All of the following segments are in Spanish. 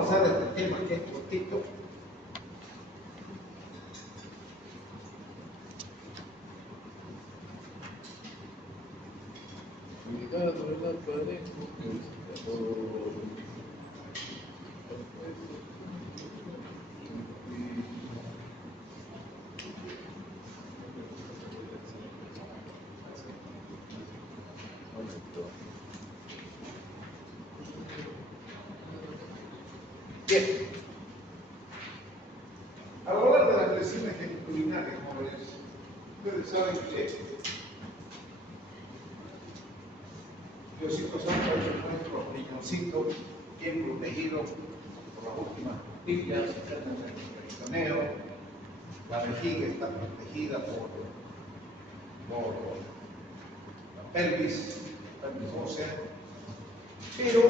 vamos a ver este tema que es cortito. Cuidado en la pared porque es calor. Bien. Al hablar de las lesiones genitourinarias, jóvenes, ustedes saben que los citosánculos es nuestro riñoncito bien protegido por las últimas pastillas, el peritoneo, la vejiga está protegida por la pelvis ósea, pero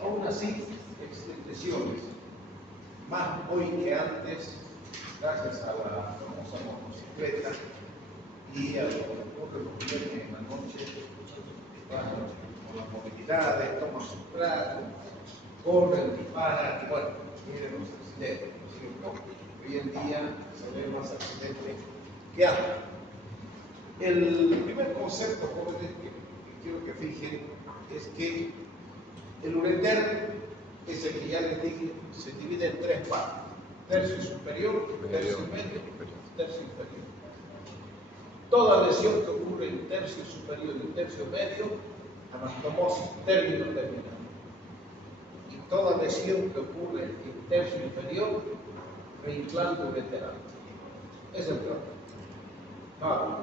aún así existen lesiones, más hoy que antes, gracias a la famosa motocicleta y a los que vienen en la noche, van con las movilidades, toman su trago, corren, disparan, y bueno, miren los accidentes, ¿no es cierto? Hoy en día se ven más accidentes que antes. El primer concepto, jóvenes, que quiero que fijen es que el ureter es el que ya les dije, se divide en tres partes: tercio superior, tercio medio, tercio inferior. Toda lesión que ocurre en tercio superior y tercio medio, anastomosis, término terminal. Y toda lesión que ocurre en tercio inferior, reimplante ureteral. Es el tratamiento. Ahora,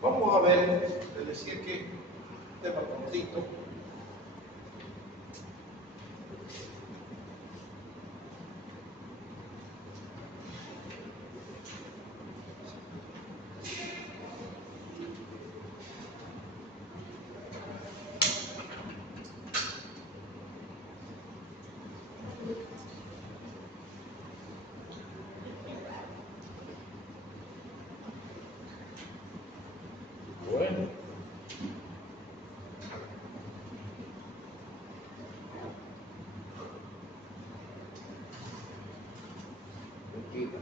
vamos a ver, les decía que tema cortito. Bueno. Tranquila.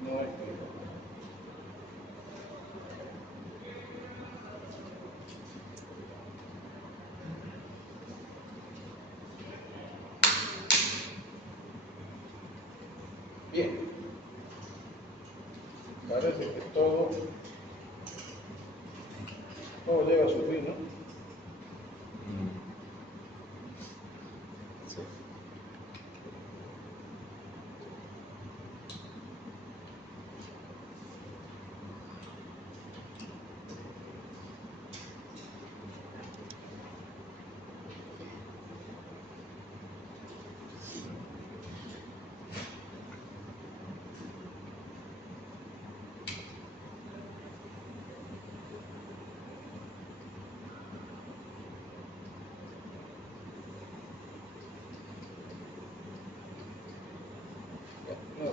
No hay que... Bien. Parece que todo llega a su fin, ¿no? Sí. No.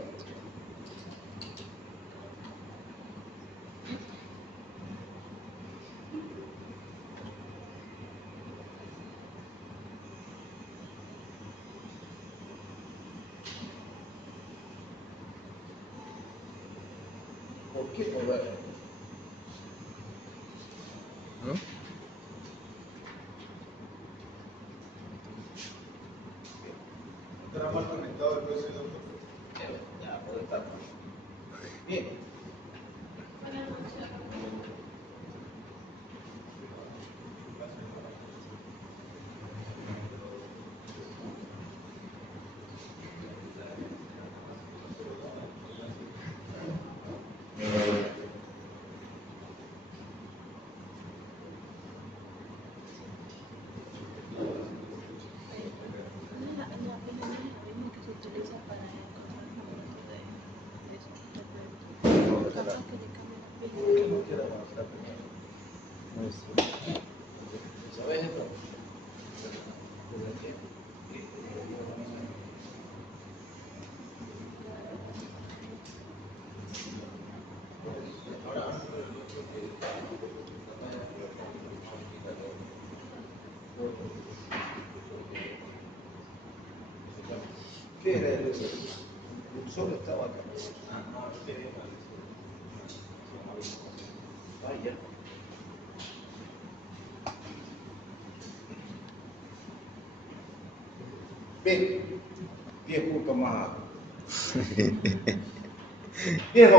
¿Por qué poder? ¿No? Estará mal conectado el PC, doctor. Ya, puede estar. Bien. ¿Sabes esto? ¿Qué era el sol estaba acá? Vaya. Bien, 10 puntos más alto. Bien,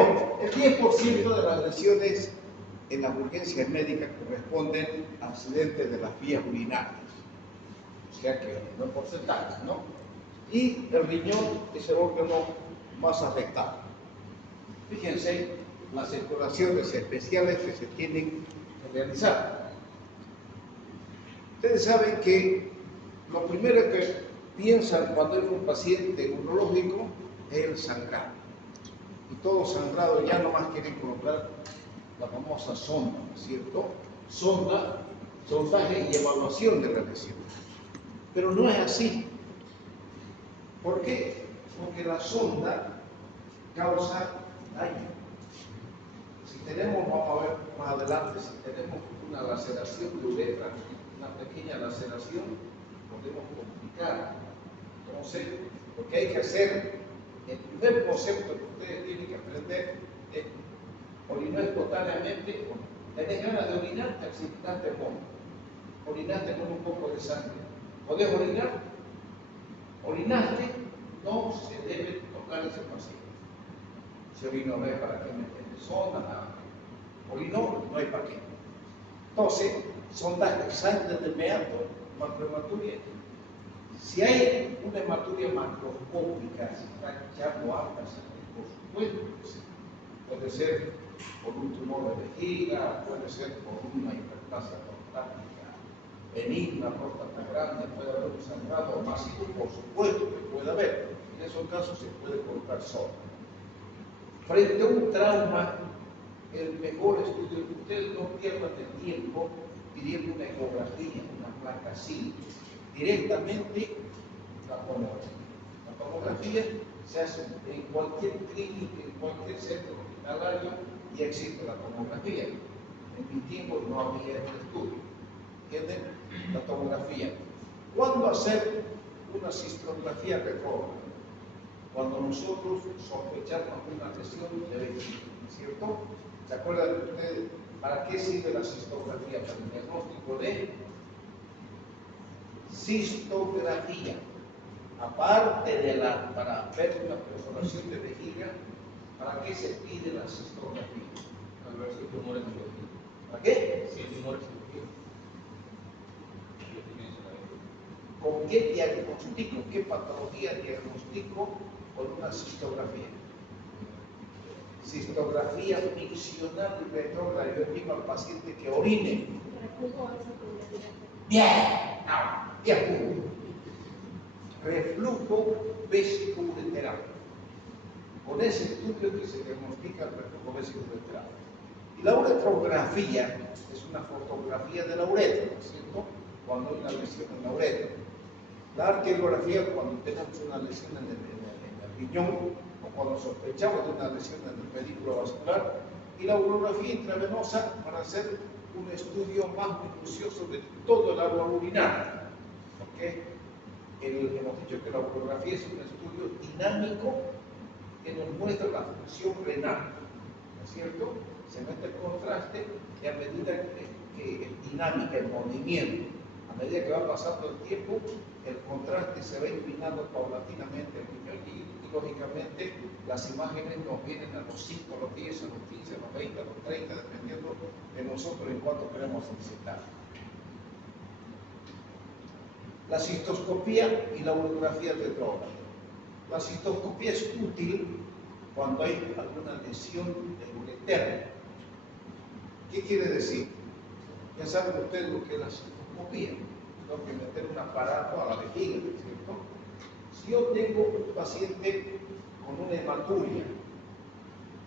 el 10% de las lesiones en las urgencias médicas corresponden a accidentes de las vías urinarias. O sea que no es porcentaje, ¿no? Y el riñón es el órgano más afectado. Fíjense las exploraciones especiales que se tienen que realizar. Ustedes saben que lo primero que piensan cuando hay un paciente urológico es el sangrado. Y todo sangrado ya nomás quieren colocar la famosa sonda, ¿no es cierto? Sonda, sondaje y evaluación de la lesión. Pero no es así. ¿Por qué? Porque la sonda causa daño. Si tenemos, vamos a ver más adelante, si tenemos una laceración de uretra, una pequeña laceración, podemos complicar. Entonces, lo que hay que hacer, el primer concepto que ustedes tienen que aprender es orinar espontáneamente. ¿Tenés ganas de orinar? Te accidentaste el mono. Orinaste con un poco de sangre. ¿Podés orinar? Orinaste, no se debe tocar ese paciente. Si orinó, no hay para qué meterle sonda, nada. Orinó, no hay para qué. Entonces, sondaje, sangre de meato, macrohematuria. Si hay una hematuria macroscópica, si está echando alta sangre, por supuesto que sí. Puede ser por un tumor de vejiga, puede ser por una hiperplasia prostática benigna, próstata grande, puede haber un sangrado masivo, por supuesto que puede haber. En esos casos se puede colocar sonda. Frente a un trauma, el mejor estudio, ustedes no pierdan el tiempo pidiendo una ecografía, una placa así, directamente la tomografía. La tomografía se hace en cualquier clínica, en cualquier centro hospitalario y existe la tomografía. En mi tiempo no había este estudio. ¿Entienden? La tomografía. ¿Cuándo hacer una cistografía retrógrada? Cuando nosotros sospechamos una lesión de vejiga, ¿cierto? ¿Se acuerdan de ustedes para qué sirve la cistografía? Para el diagnóstico de cistografía. Aparte de para ver una perforación de vejiga, ¿para qué se pide la cistografía? Para ver si el tumor es en vejiga. ¿Para qué? Si el tumor es en vejiga. ¿Con qué diagnóstico, qué patología diagnostico con una cistografía? Cistografía miccional y retrógrada. Yo digo al paciente que orine. Bien, no, 10 puntos. Reflujo vesicoureteral. Con ese estudio que se diagnostica el reflujo vesicoureteral. Y la uretrografía es una fotografía de la uretra, ¿no es cierto? Cuando hay una lesión en la uretra. La arteriografía cuando tenemos una lesión en el riñón o cuando sospechamos de una lesión en el pedículo vascular, y la urografía intravenosa para hacer un estudio más minucioso de todo el agua urinaria. ¿Okay? Hemos dicho que la urografía es un estudio dinámico que nos muestra la función renal, ¿no es cierto? Se mete el contraste y a medida que es dinámica, el movimiento, a medida que va pasando el tiempo, el contraste se va inclinando paulatinamente el riñón y lógicamente las imágenes nos vienen a los 5, a los 10, a los 15, a los 20, a los 30, dependiendo de nosotros en cuánto queremos incitar. La cistoscopía y la urografía retrógrada. La cistoscopía es útil cuando hay alguna lesión del ureter. ¿Qué quiere decir? Ya saben ustedes lo que es la cistoscopía. Tengo que meter un aparato a la vejiga, ¿cierto? Si yo tengo un paciente con una hematuria,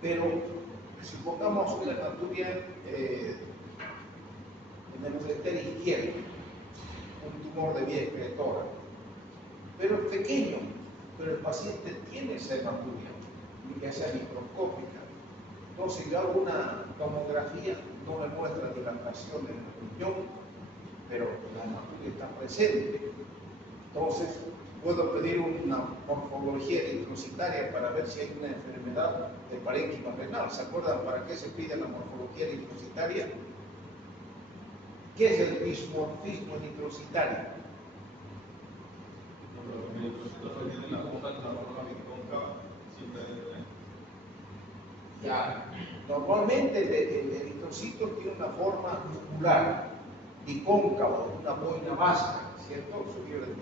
pero supongamos una hematuria en el ureter izquierdo, un tumor de vía excretora, pero es pequeño, pero el paciente tiene esa hematuria, ya sea microscópica. Entonces, si yo hago una tomografía, no me muestra dilatación en el riñón, pero la hematuria está presente. Entonces, puedo pedir una morfología eritrocitaria para ver si hay una enfermedad de parénquima renal. ¿Se acuerdan para qué se pide la morfología eritrocitaria? ¿Qué es el dismorfismo eritrocitario? Ya, normalmente el eritrocito tiene una forma muscular y cóncava, una boina vasca, ¿cierto? Su libro de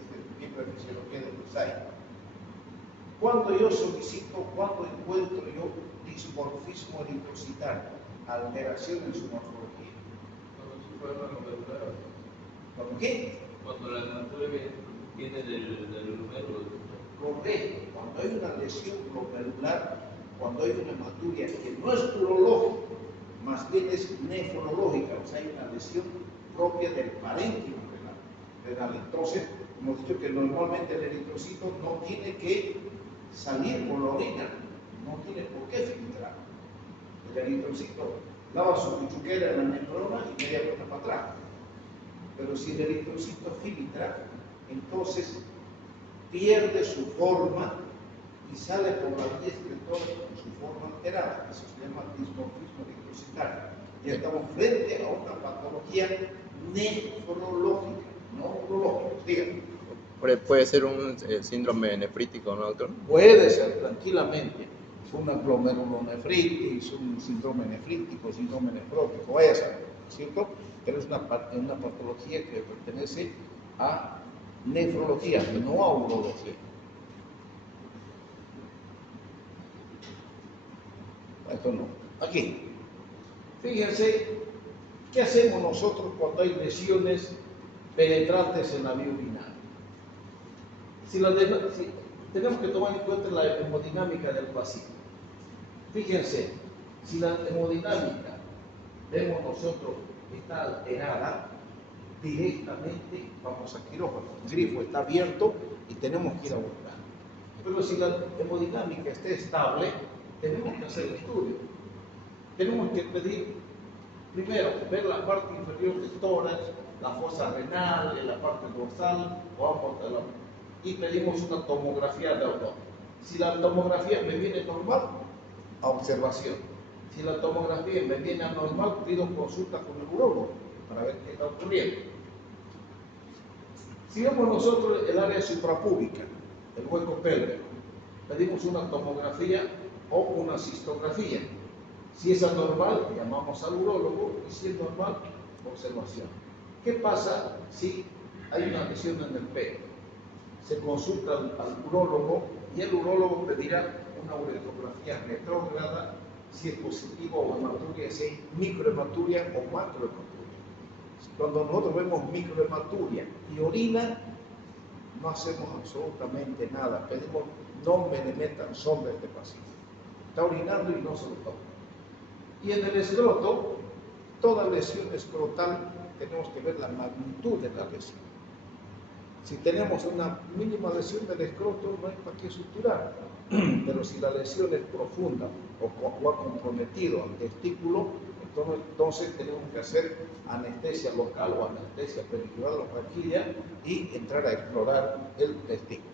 fisiología de Bursay. Cuando yo solicito, cuando encuentro yo dismorfismo eritrocitario, alteración en su morfología. ¿Cuándo qué? Cuando la hematuria viene del glomérulo. Correcto, cuando hay una lesión glomerular, cuando hay una hematuria que no es urológica, más bien es nefrológica, o sea, hay una lesión propia del parénquima renal. Entonces, hemos dicho que normalmente el eritrocito no tiene que salir por la orina, no tiene por qué filtrar. El eritrocito lava su cuchuquera en la nefrona y media vuelta para atrás. Pero si el eritrocito filtra, entonces pierde su forma y sale por la vía excretora con su forma alterada. Eso se llama dismorfismo eritrocitario. Ya estamos frente a una patología nefrológica, no urológica. Díganme. Puede ser un síndrome nefrítico, ¿no, doctor? Puede ser tranquilamente una glomerulonefritis, un síndrome nefrítico, síndrome nefrótico, vaya a saber, ¿cierto? Pero es una patología que pertenece a nefrología, no a urología. Esto no. Aquí. Fíjense, ¿qué hacemos nosotros cuando hay lesiones penetrantes en la vía urinaria? Si tenemos que tomar en cuenta la hemodinámica del paciente. Fíjense, si la hemodinámica vemos nosotros está alterada, directamente vamos a quirófano. El grifo está abierto y tenemos que ir a buscar. Pero si la hemodinámica está estable, tenemos que hacer el estudio. Tenemos que pedir, primero, ver la parte inferior del tórax, la fosa renal, en la parte dorsal, y pedimos una tomografía de abdomen. Si la tomografía me viene normal, a observación. Si la tomografía me viene anormal, pido consulta con el urólogo para ver qué está ocurriendo. Si vemos nosotros el área suprapúbica, el hueco pélvico, pedimos una tomografía o una cistografía. Si es anormal, llamamos al urólogo, y si es normal, observación. ¿Qué pasa si hay una lesión en el pelo? Se consulta al urólogo y el urólogo pedirá una uretrografía retrógrada, si es positivo o hematuria, si hay microhematuria o macrohematuria. Cuando nosotros vemos microhematuria y orina, no hacemos absolutamente nada. Pedimos, no me le metan sonda a este paciente. Está orinando y no se lo toma. Y en el escroto, toda lesión escrotal, tenemos que ver la magnitud de la lesión. Si tenemos una mínima lesión del escroto, no hay para qué suturar. Pero si la lesión es profunda o ha comprometido al testículo, entonces tenemos que hacer anestesia local o anestesia peridural o raquídea y entrar a explorar el testículo.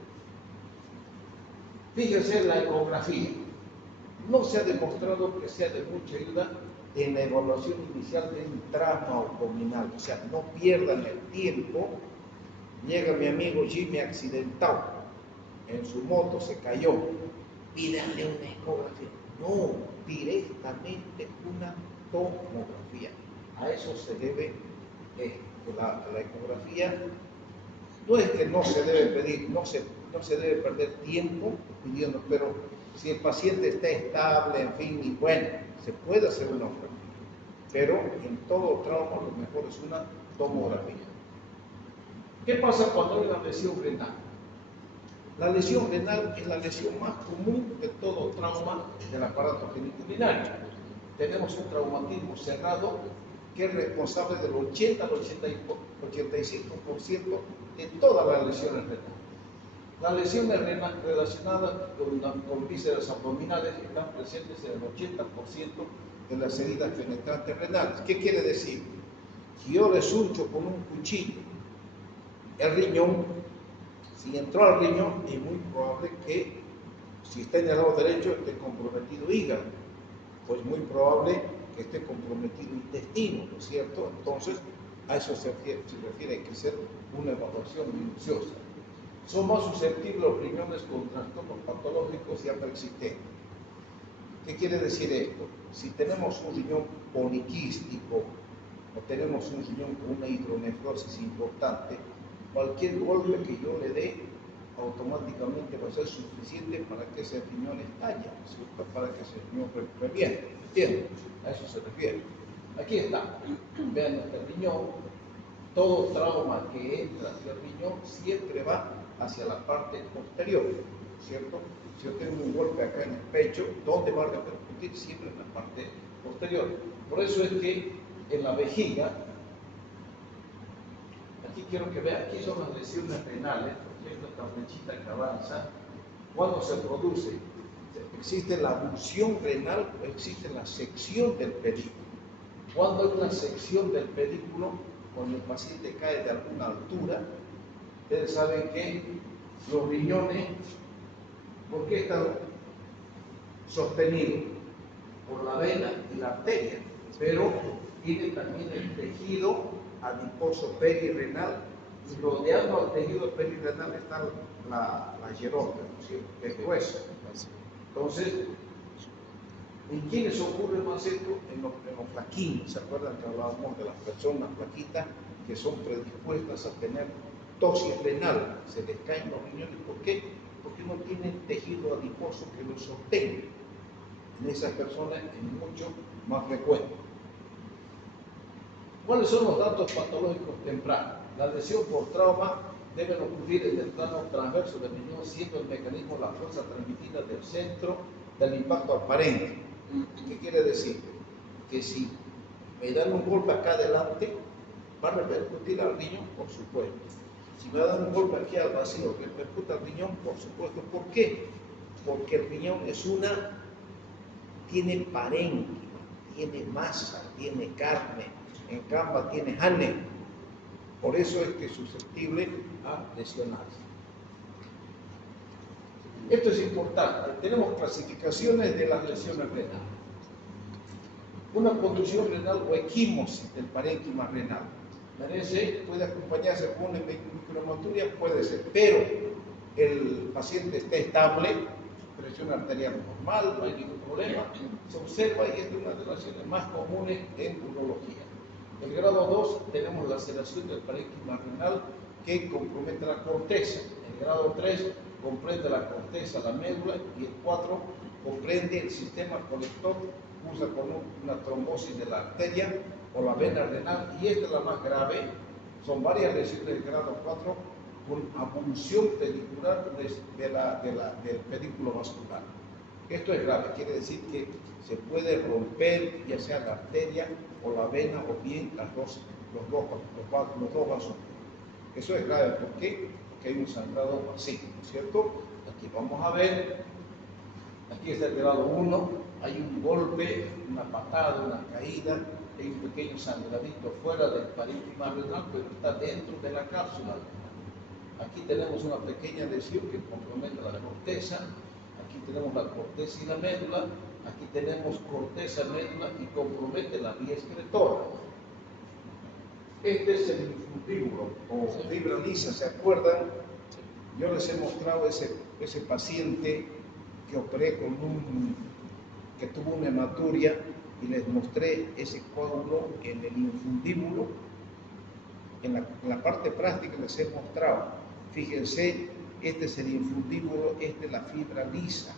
Fíjense en la ecografía. No se ha demostrado que sea de mucha ayuda en la evaluación inicial de un trauma abdominal. O sea, no pierdan el tiempo Llega mi amigo Jimmy accidentado, en su moto se cayó, pídanle una ecografía. No, directamente una tomografía. A eso se debe la ecografía. No es que no se debe pedir, no se debe perder tiempo pidiendo, pero si el paciente está estable, en fin, y bueno, se puede hacer una ecografía. Pero en todo trauma lo mejor es una tomografía. ¿Qué pasa cuando hay una lesión renal? La lesión renal es la lesión más común de todo trauma del aparato genitourinario. Tenemos un traumatismo cerrado que es responsable del 80 al 85% de todas las lesiones renales. Las lesiones relacionadas con vísceras abdominales están presentes en el 80% de las heridas penetrantes renales. ¿Qué quiere decir? Si yo le surcho con un cuchillo el riñón, si entró al riñón, es muy probable que, si está en el lado derecho, esté comprometido hígado, pues muy probable que esté comprometido intestino, ¿no es cierto? Entonces, a eso se refiere, hay que hacer una evaluación minuciosa. Son más susceptibles los riñones con trastornos patológicos ya preexistentes. ¿Qué quiere decir esto? Si tenemos un riñón poliquístico o tenemos un riñón con una hidronefrosis importante, cualquier golpe que yo le dé automáticamente va a ser suficiente para que ese riñón estalle, ¿cierto? Para que ese riñón reviente. ¿Entienden? A eso se refiere. Aquí está. Vean el riñón. Todo trauma que entra hacia el riñón siempre va hacia la parte posterior, ¿cierto? Si yo tengo un golpe acá en el pecho, ¿dónde va a repercutir? Siempre en la parte posterior. Por eso es que en la vejiga, aquí quiero que vean, aquí son las lesiones renales, por ejemplo, esta flechita que avanza. ¿Cuándo se produce? Existe la abulsión renal o existe la sección del pedículo. Cuando hay una sección del pedículo, cuando el paciente cae de alguna altura, ustedes saben que los riñones, ¿por qué están sostenidos? Por la vena y la arteria, pero tiene también el tejido adiposo perirrenal, y rodeando al tejido perirrenal está la hierota, ¿no es cierto? Que es gruesa. Entonces, ¿en quiénes ocurre más esto? En los flaquinos. ¿Se acuerdan que hablábamos de las personas flaquitas que son predispuestas a tener tosis renal? Se les caen los riñones. ¿Por qué? Porque no tienen tejido adiposo que los sostenga. En esas personas es mucho más frecuente. ¿Cuáles son los datos patológicos tempranos? La lesión por trauma debe ocurrir en el plano transverso del riñón, siendo el mecanismo la fuerza transmitida del centro del impacto aparente. ¿Qué quiere decir? Que si me dan un golpe acá adelante, va a repercutir al riñón, por supuesto. Si me dan un golpe aquí al vacío, repercute al riñón, por supuesto. ¿Por qué? Porque el riñón tiene parénquima, tiene masa, tiene carne, en cambio tiene ane. Por eso es que es susceptible a lesionarse. Esto es importante. Tenemos clasificaciones de las lesiones renales. Una contusión renal o equimosis del parénquima renal. Puede acompañarse con una microhematuria, puede ser, pero el paciente está estable, presión arterial normal, no hay ningún problema, se observa y es una de las lesiones más comunes en urología. En el grado 2 tenemos la laceración del parénquima renal que compromete la corteza. En el grado 3 comprende la corteza, la médula, y el 4 comprende el sistema colector, usa con una trombosis de la arteria o la vena renal, y esta es la más grave. Son varias lesiones del grado 4 con abulsión pedicular del pedículo vascular. Esto es grave, quiere decir que se puede romper ya sea la arteria o la vena o bien los dos vasos. Eso es grave, ¿por qué? Porque hay un sangrado masivo, ¿cierto? Aquí vamos a ver, aquí está el grado 1, hay un golpe, una patada, una caída, hay un pequeño sangradito fuera del parénquima renal, pero está dentro de la cápsula. Aquí tenemos una pequeña lesión que compromete la corteza, aquí tenemos la corteza y la médula, aquí tenemos corteza, médula y compromete la vía excretora. Este es el infundíbulo o fibra lisa, ¿se acuerdan? Yo les he mostrado ese paciente que operé que tuvo una hematuria y les mostré ese coágulo en el infundíbulo. En la parte práctica les he mostrado, fíjense, este es el infundíbulo, esta es la fibra lisa.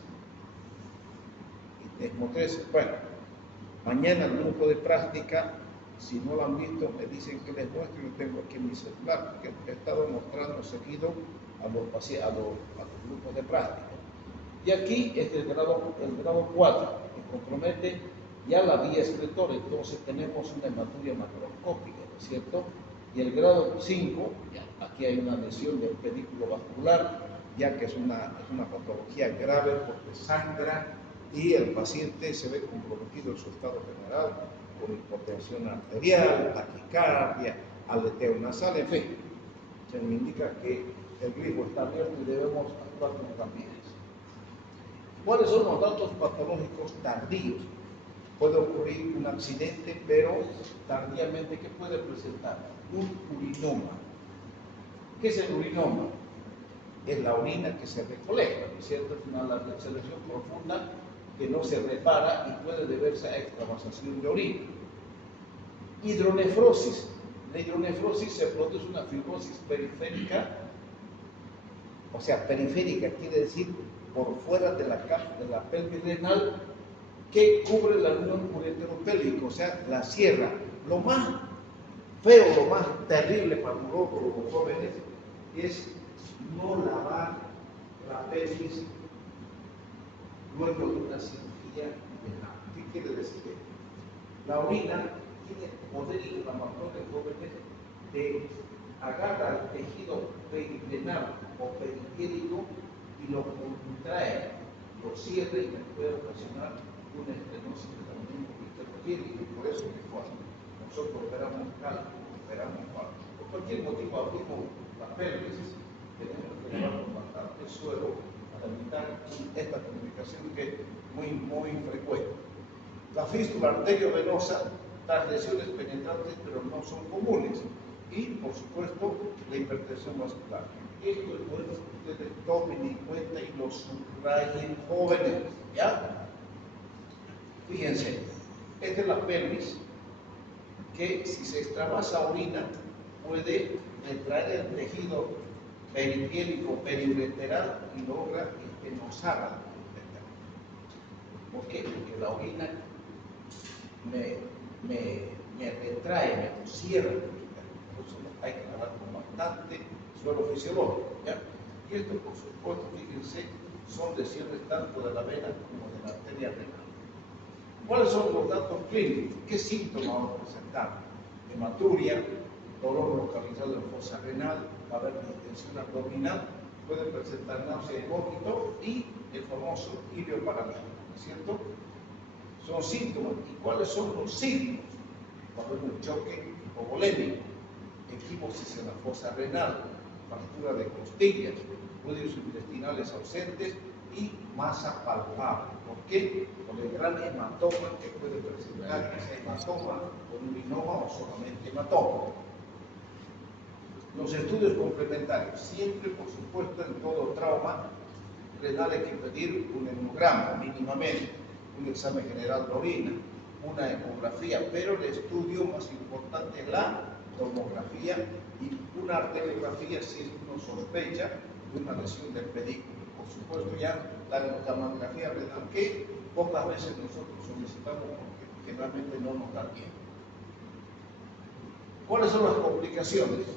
Y les mostré ese. Bueno, mañana el grupo de práctica, si no lo han visto, me dicen que les muestro, yo tengo aquí en mi celular, porque he estado mostrando seguido a los grupos de práctica. Y aquí es el grado 4, que compromete ya la vía excretora, entonces tenemos una hematuria macroscópica, ¿no es cierto? Y el grado 5, aquí hay una lesión del pedículo vascular, ya que es una patología grave porque sangra y el paciente se ve comprometido en su estado general con hipotensión arterial, taquicardia, aleteo nasal, en fin. Se me indica que el grifo está abierto y debemos actuar con rapidez. ¿Cuáles son los datos patológicos tardíos? Puede ocurrir un accidente, pero tardíamente, ¿qué puede presentar? Un urinoma. ¿Qué es el urinoma? Es la orina que se recolecta, ¿no es cierto? Es una selección profunda que no se repara y puede deberse a extravasación de orina. Hidronefrosis. La hidronefrosis se produce una fibrosis periférica, o sea, periférica quiere decir por fuera de la pelvis renal, que cubre la unión ureteropélvica, o sea, la cierra. Lo más feo, lo más terrible para nosotros los jóvenes es no lavar la pelvis luego de una cirugía renal. ¿Qué quiere decir esto? La orina tiene poder inflamatorio, jóvenes, de agarrar el tejido perirenal o periférico y lo contrae, lo cierra y puede ocasionar una estenosis de la unión ureteropélvica. Y por eso que cuando nosotros operamos cálculo, operamos por cualquier motivo abrimos la pelvis, tenemos que llevar con bastante suero para evitar esta complicación que es muy frecuente. La fístula arteriovenosa, las lesiones penetrantes, pero no son comunes. Y, por supuesto, la hipertensión vascular. Esto es bueno que ustedes tomen en cuenta y lo subrayen, jóvenes, ¿ya? Fíjense, esta es la pelvis, que si se extravasa orina, puede retraer el tejido periférico, periureteral y logra estenosar al ureteral. ¿Por qué? Porque la orina me retrae, me cierra el ureteral. Entonces hay que lavar con bastante suelo fisiológico, ¿ya? Y esto, por supuesto, fíjense, son lesiones tanto de la vena como de la arteria renal. ¿Cuáles son los datos clínicos? ¿Qué síntomas vamos a presentar? Hematuria, dolor localizado en fosa renal, va a haber distensión abdominal, puede presentar náusea y vómito y el famoso ilioparalítico, ¿no es cierto? Son síntomas. ¿Y cuáles son los signos? Cuando hay un choque hipovolémico, equimosis en la fosa renal, fractura de costillas, fluidos intestinales ausentes y masa palpable. ¿Por qué? Por el gran hematoma que puede presentar ese hematoma con urinoma o solamente hematoma. Los estudios complementarios, siempre por supuesto en todo trauma renal hay que pedir un hemograma mínimamente, un examen general de orina, una ecografía, pero el estudio más importante es la tomografía y una arteriografía si uno sospecha de una lesión del pedículo. Por supuesto ya la mamografía renal que pocas veces nosotros solicitamos porque generalmente no nos da tiempo. ¿Cuáles son las complicaciones?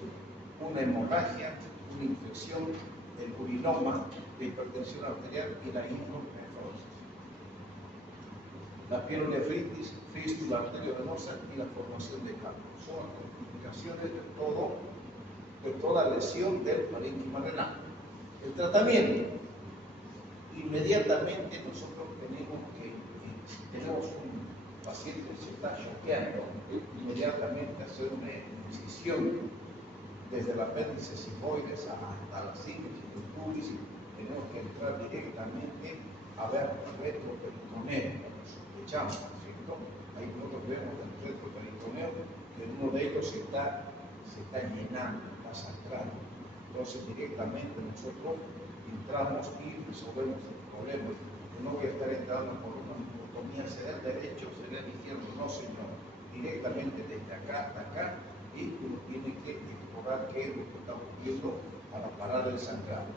Una hemorragia, una infección, el urinoma, la hipertensión arterial y la hidronefrosis. La pielonefritis, fístula arteriovenosa y la formación de cálculos. Son las complicaciones de toda lesión del parénquima renal. El tratamiento. Inmediatamente nosotros tenemos un paciente que se está choqueando, inmediatamente hacer una incisión desde el apéndice sigmoides hasta la síntesis del pubis, tenemos que entrar directamente a ver el retroperitoneo, lo sospechamos, ¿cierto? Ahí nosotros vemos el retroperitoneo, que uno de ellos está se está llenando, está sangrando. Entonces directamente nosotros entramos y resolvemos el problema. Yo no voy a estar entrando por una dicotomía, será el derecho, será el izquierdo, no señor. Directamente desde acá hasta acá, y uno tiene que explorar qué es lo que está ocurriendo para parar el sangrado.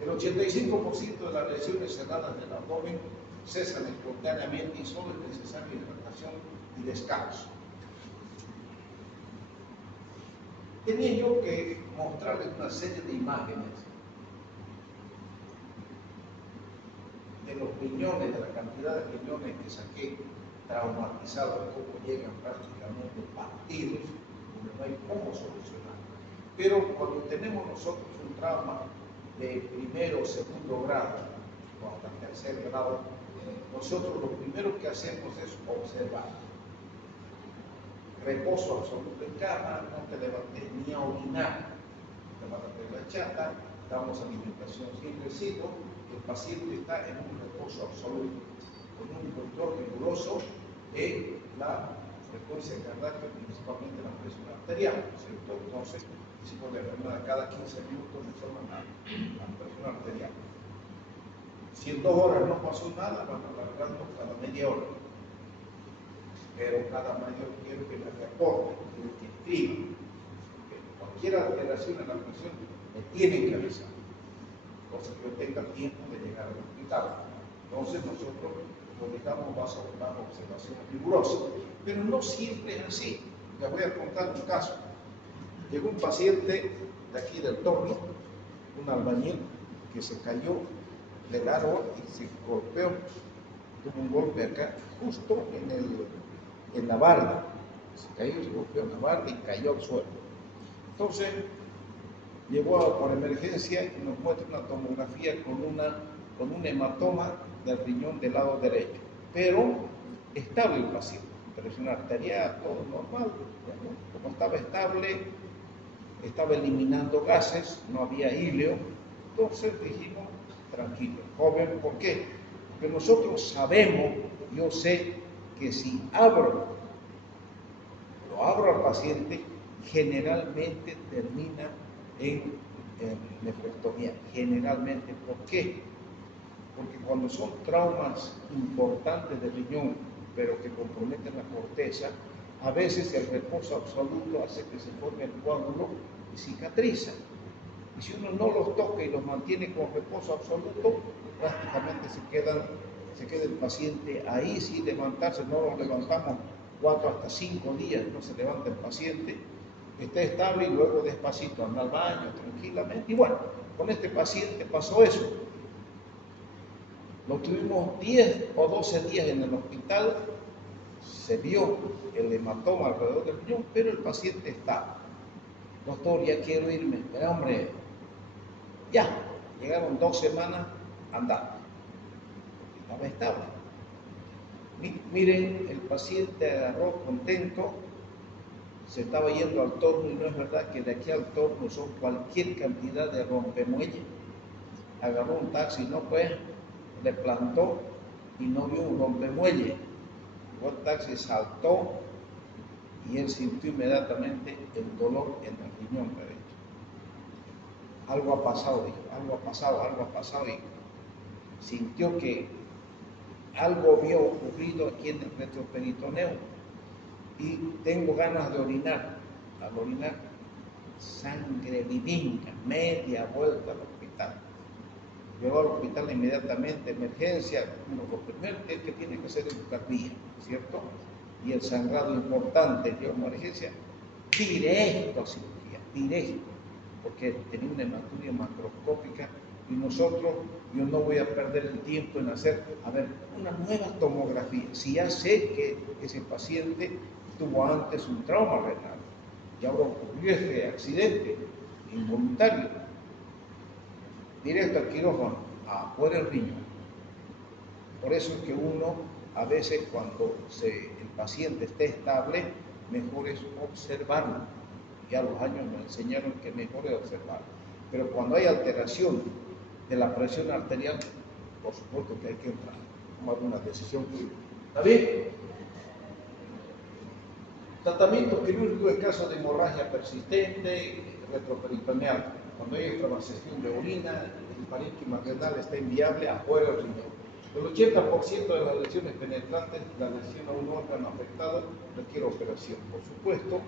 El 85% de las lesiones cerradas del abdomen cesan espontáneamente y solo es necesaria hidratación y descanso. Tenía yo que mostrarles una serie de imágenes de los riñones, de la cantidad de riñones que saqué traumatizados, cómo llegan prácticamente partidos, donde no hay cómo solucionar. Pero cuando tenemos nosotros un trauma de primero o segundo grado, o hasta tercer grado, nosotros lo primero que hacemos es observar. Reposo absoluto en cama, no te levantes ni a orinar, te vas a hacer la chata, damos alimentación sin residuos, el paciente está en un reposo absoluto, con un control riguroso de la frecuencia cardíaca, principalmente la presión arterial, ¿cierto? Entonces, si por enfermedad cada 15 minutos me toman la presión arterial. Si en 2 horas no pasó nada, van alargando cada media hora. Pero cada media hora quiero que me reporten, quiero que escriban. Cualquier alteración en la presión me tienen que avisar, cosa que yo tenga tiempo de llegar al hospital. Entonces nosotros lo dejamos bajo observación rigurosa. Pero no siempre es así. Les voy a contar un caso. Llegó un paciente de aquí del torno, un albañil, que se cayó del árbol y se golpeó, tuvo un golpe acá, justo en la barda. Se cayó, se golpeó en la barda y cayó al suelo. Entonces, llegó por emergencia y nos muestra una tomografía con un hematoma del riñón del lado derecho. Pero estable el paciente, presión arterial, todo normal. Como estaba estable, estaba eliminando gases, no había íleo. Entonces dijimos, tranquilo, joven, ¿por qué? Porque nosotros sabemos, yo sé que si lo abro al paciente, generalmente termina en nefrectomía, generalmente. ¿Por qué? Porque cuando son traumas importantes del riñón, pero que comprometen la corteza, a veces el reposo absoluto hace que se forme el coágulo y cicatriza. Y si uno no los toca y los mantiene con reposo absoluto, prácticamente se queda el paciente ahí sin levantarse. No lo levantamos 4 hasta 5 días, no se levanta el paciente, está estable y luego despacito anda al baño tranquilamente. Y bueno, con este paciente pasó eso. Lo tuvimos 10 o 12 días en el hospital, se vio el hematoma alrededor del riñón, pero el paciente está. Doctor, ya quiero irme. Pero hombre, ya, llegaron 2 semanas andando. Estaba estable. Miren, el paciente agarró contento, se estaba yendo al torno y no es verdad que de aquí al torno son cualquier cantidad de rompemuelle. Agarró un taxi, no pues, le plantó y no vio un rompemuelle. El taxi saltó y él sintió inmediatamente el dolor en el riñón derecho. Algo ha pasado, dijo, algo ha pasado, y sintió que algo había ocurrido aquí en el retroperitoneo y tengo ganas de orinar. Al orinar, sangre vivinca, media vuelta al hospital. Llegó al hospital inmediatamente, emergencia. Lo primero que tiene que hacer es buscar vía, ¿cierto? Y el sangrado importante, llegó a emergencia, directo a cirugía, directo, porque tenía una hematuria macroscópica y nosotros, yo no voy a perder el tiempo en hacer, una nueva tomografía. Si ya sé que ese paciente tuvo antes un trauma renal y ahora ocurrió este accidente involuntario, directo al quirófano, afuera el riñón. Por eso es que uno, a veces cuando el paciente esté estable, mejor es observarlo. Ya los años me enseñaron que mejor es observarlo. Pero cuando hay alteración de la presión arterial, por supuesto que hay que tomar una decisión. ¿Está bien? Tratamiento quirúrgico en caso de hemorragia persistente, retroperitoneal. Cuando hay extravasección de orina, el parénquima renal está inviable afuera del riñón. El 80% de las lesiones penetrantes, la lesión a un órgano afectado, requiere operación. Por supuesto,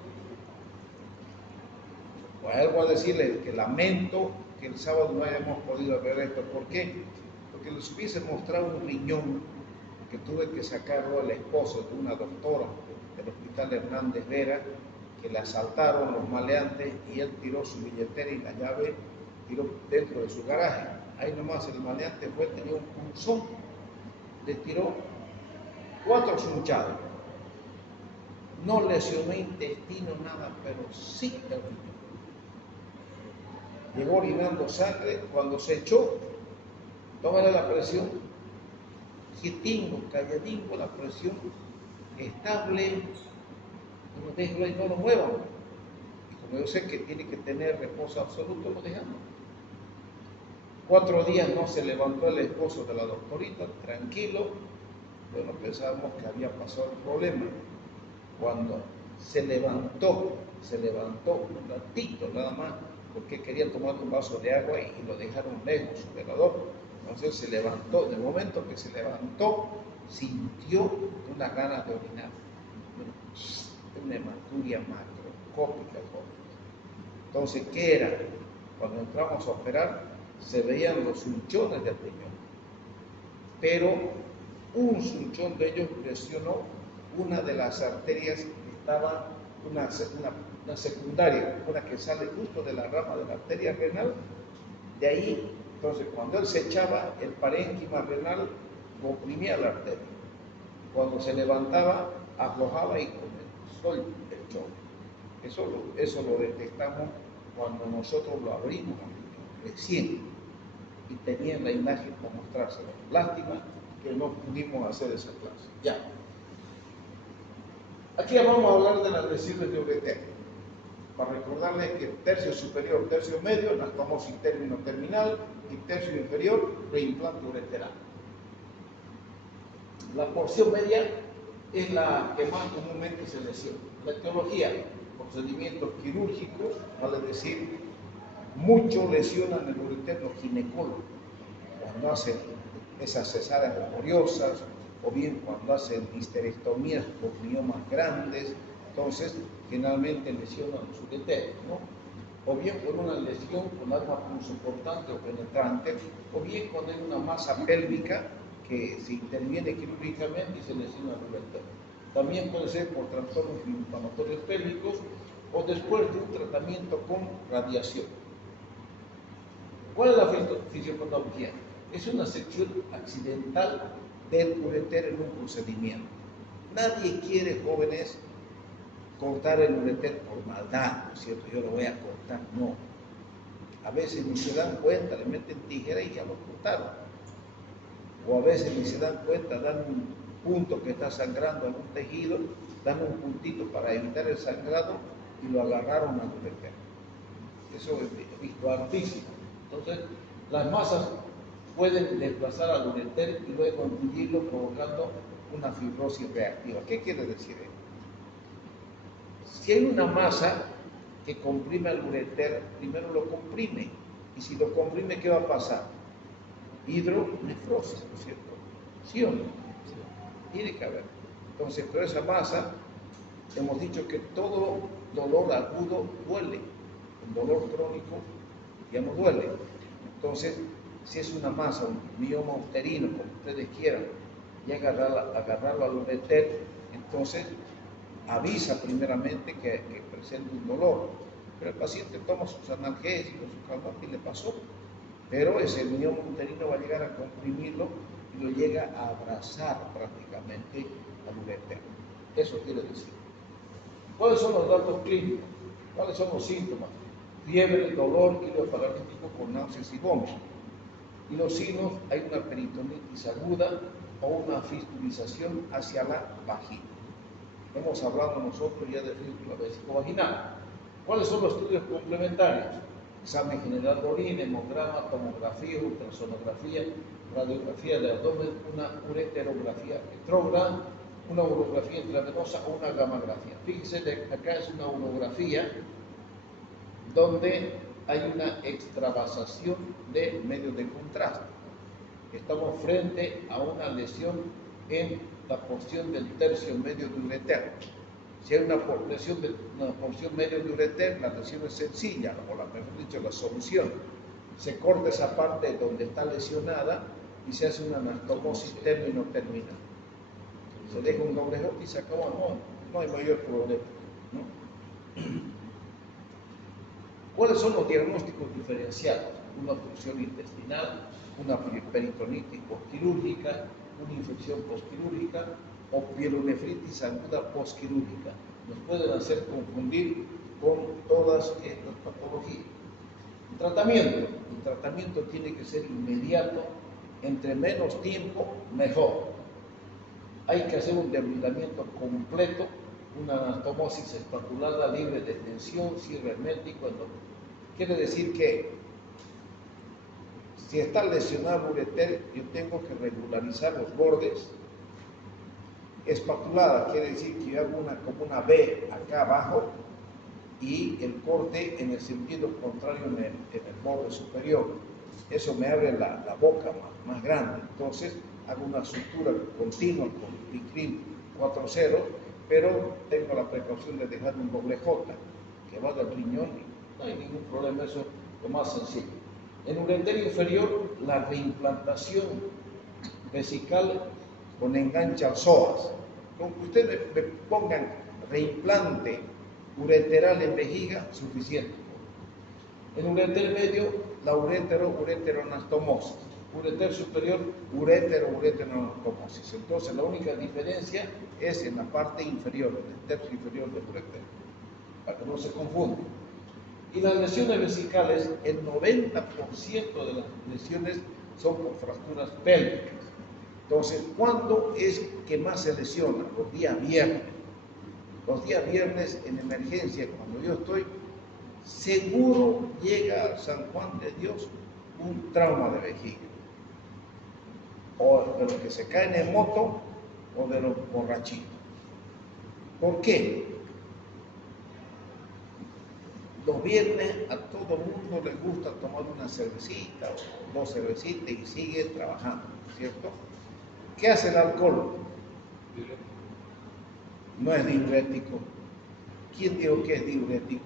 vuelvo a decirles que lamento que el sábado no hayamos podido ver esto. ¿Por qué? Porque les hubiese mostrado un riñón que tuve que sacarlo al esposo de una doctora del Hospital Hernández Vera, que le asaltaron los maleantes y él tiró su billetera y la llave tiró dentro de su garaje. Ahí nomás el maleante fue, tenía un punzón, le tiró 4 sunchados. No lesionó intestino, nada, pero sí el riñón. Llegó orinando sangre, cuando se echó, tómale la presión, quietingo, calladingo, la presión estable, no déjelo ahí, no lo muevan. Y como yo sé que tiene que tener reposo absoluto, lo dejamos. 4 días no se levantó el esposo de la doctorita, tranquilo. Bueno, pensábamos que había pasado el problema. Cuando se levantó un ratito nada más, porque quería tomar un vaso de agua y lo dejaron lejos su velador. Entonces se levantó, de momento que se levantó, sintió unas ganas de orinar. Una hematuria macroscópica. Entonces, ¿qué era? Cuando entramos a operar, se veían los sunchones del riñón. Pero un sunchón de ellos lesionó una de las arterias que estaba, una secundaria, una que sale justo de la rama de la arteria renal. De ahí, entonces, cuando él se echaba, el parénquima renal comprimía la arteria. Cuando se levantaba, aflojaba y comenzó el choque. Eso lo detectamos cuando nosotros lo abrimos recién y tenían la imagen para mostrársela. Lástima que no pudimos hacer esa clase. Ya. Aquí vamos a hablar de las lesiones de ureter. Para recordarles que tercio superior, tercio medio, anastomosis término terminal y tercio inferior, reimplante ureteral. La porción media es la que más comúnmente se lesiona. La etiología, procedimientos quirúrgicos, vale decir, muchos lesionan el ureter los ginecólogos cuando hacen esas cesáreas laboriosas o bien cuando hacen histerectomías por miomas grandes. Entonces, generalmente lesionan los ureteres, ¿no? O bien por una lesión con arma punzocortante o penetrante, o bien cuando hay una masa pélvica que se interviene quirúrgicamente y se lesiona el ureter. También puede ser por trastornos inflamatorios pélvicos o después de un tratamiento con radiación. ¿Cuál es la fisiopatología? Es una sección accidental del ureter en un procedimiento. Nadie quiere, jóvenes, cortar el ureter por maldad, ¿no es cierto? Yo lo voy a cortar, no. A veces ni se dan cuenta, le meten tijera y ya lo cortaron. O a veces ni se dan cuenta, dan un punto que está sangrando algún tejido, dan un puntito para evitar el sangrado y lo agarraron al ureter. Eso es visto hartísimo. Entonces, las masas pueden desplazar al ureter y luego engulirlo provocando una fibrosis reactiva. ¿Qué quiere decir esto? Si hay una masa que comprime al ureter, primero lo comprime. Y si lo comprime, ¿qué va a pasar? Hidronefrosis, ¿no es cierto? ¿Sí o no? Tiene que haber. Entonces, pero esa masa, hemos dicho que todo dolor agudo duele. El dolor crónico ya no duele. Entonces, si es una masa, un mioma uterino, como ustedes quieran, y agarrarlo al ureter, entonces avisa primeramente que presenta un dolor. Pero el paciente toma sus analgésicos, su calmante y le pasó. Pero ese mioma uterino va a llegar a comprimirlo y lo llega a abrazar prácticamente al ureter. Eso quiere decir. ¿Cuáles son los datos clínicos? ¿Cuáles son los síntomas? Fiebre, dolor, quilio paralítico con náuseas y vómitos. Y los signos, hay una peritonitis aguda o una fistulización hacia la vagina. Hemos hablado nosotros ya de fístula vesicovaginal. ¿Cuáles son los estudios complementarios? Examen general de orina, hemograma, tomografía, ultrasonografía, radiografía de abdomen, una ureterografía retrógrada una urografía intravenosa o una gammagrafía. Fíjense, acá es una urografía donde hay una extravasación de medios de contraste. Estamos frente a una lesión en la porción del tercio medio de ureter. Si hay una porción medio de ureter, la lesión es sencilla, o mejor dicho, la solución. Se corta esa parte donde está lesionada y se hace una anastomosis término-terminal. Se deja un doble J y se acabó, no hay mayor problema, ¿no? ¿Cuáles son los diagnósticos diferenciados? Una obstrucción intestinal, una peritonitis postquirúrgica, una infección postquirúrgica o pielonefritis aguda postquirúrgica. Nos pueden hacer confundir con todas estas patologías. El tratamiento tiene que ser inmediato, entre menos tiempo, mejor. Hay que hacer un debilitamiento completo, una anastomosis espatulada libre de tensión, cierre hermético. Quiere decir que si está lesionado el ureter, yo tengo que regularizar los bordes. Espatulada quiere decir que yo hago como una V acá abajo y el corte en el sentido contrario en el borde superior. Eso me abre la boca más grande. Entonces hago una sutura continua con Picrin 4.0, pero tengo la precaución de dejar un doble J que va del riñón y no hay ningún problema, eso es lo más sencillo. En ureter inferior, la reimplantación vesical con enganche al psoas. Con que ustedes me pongan reimplante ureteral en vejiga, suficiente. En ureter medio, la ureteroanastomosis. Ureter superior, ureteroanastomosis. Entonces, la única diferencia es en la parte inferior, en el tercio inferior del ureter, para que no se confunda. Y las lesiones vesicales, el 90% de las lesiones son por fracturas pélvicas. Entonces, ¿cuándo es que más se lesiona? Los días viernes. Los días viernes en emergencia, cuando yo estoy, seguro llega al San Juan de Dios un trauma de vejiga. O de los que se caen en moto o de los borrachitos. ¿Por qué? Los viernes a todo el mundo les gusta tomar una cervecita o 2 cervecitas y sigue trabajando, ¿cierto? ¿Qué hace el alcohol? No es diurético. ¿Quién dijo que es diurético?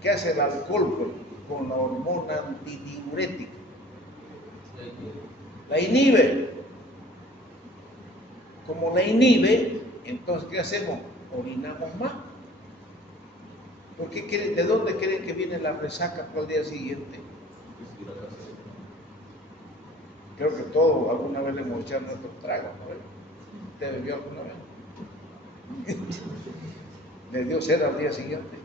¿Qué hace el alcohol con la hormona antidiurética? La inhibe. Como la inhibe, entonces ¿qué hacemos? Orinamos más. ¿De dónde creen que viene la resaca para el día siguiente? Creo que todos alguna vez le hemos echado nuestros tragos, ¿no? ¿Usted bebió alguna vez? ¿Le dio sed al día siguiente?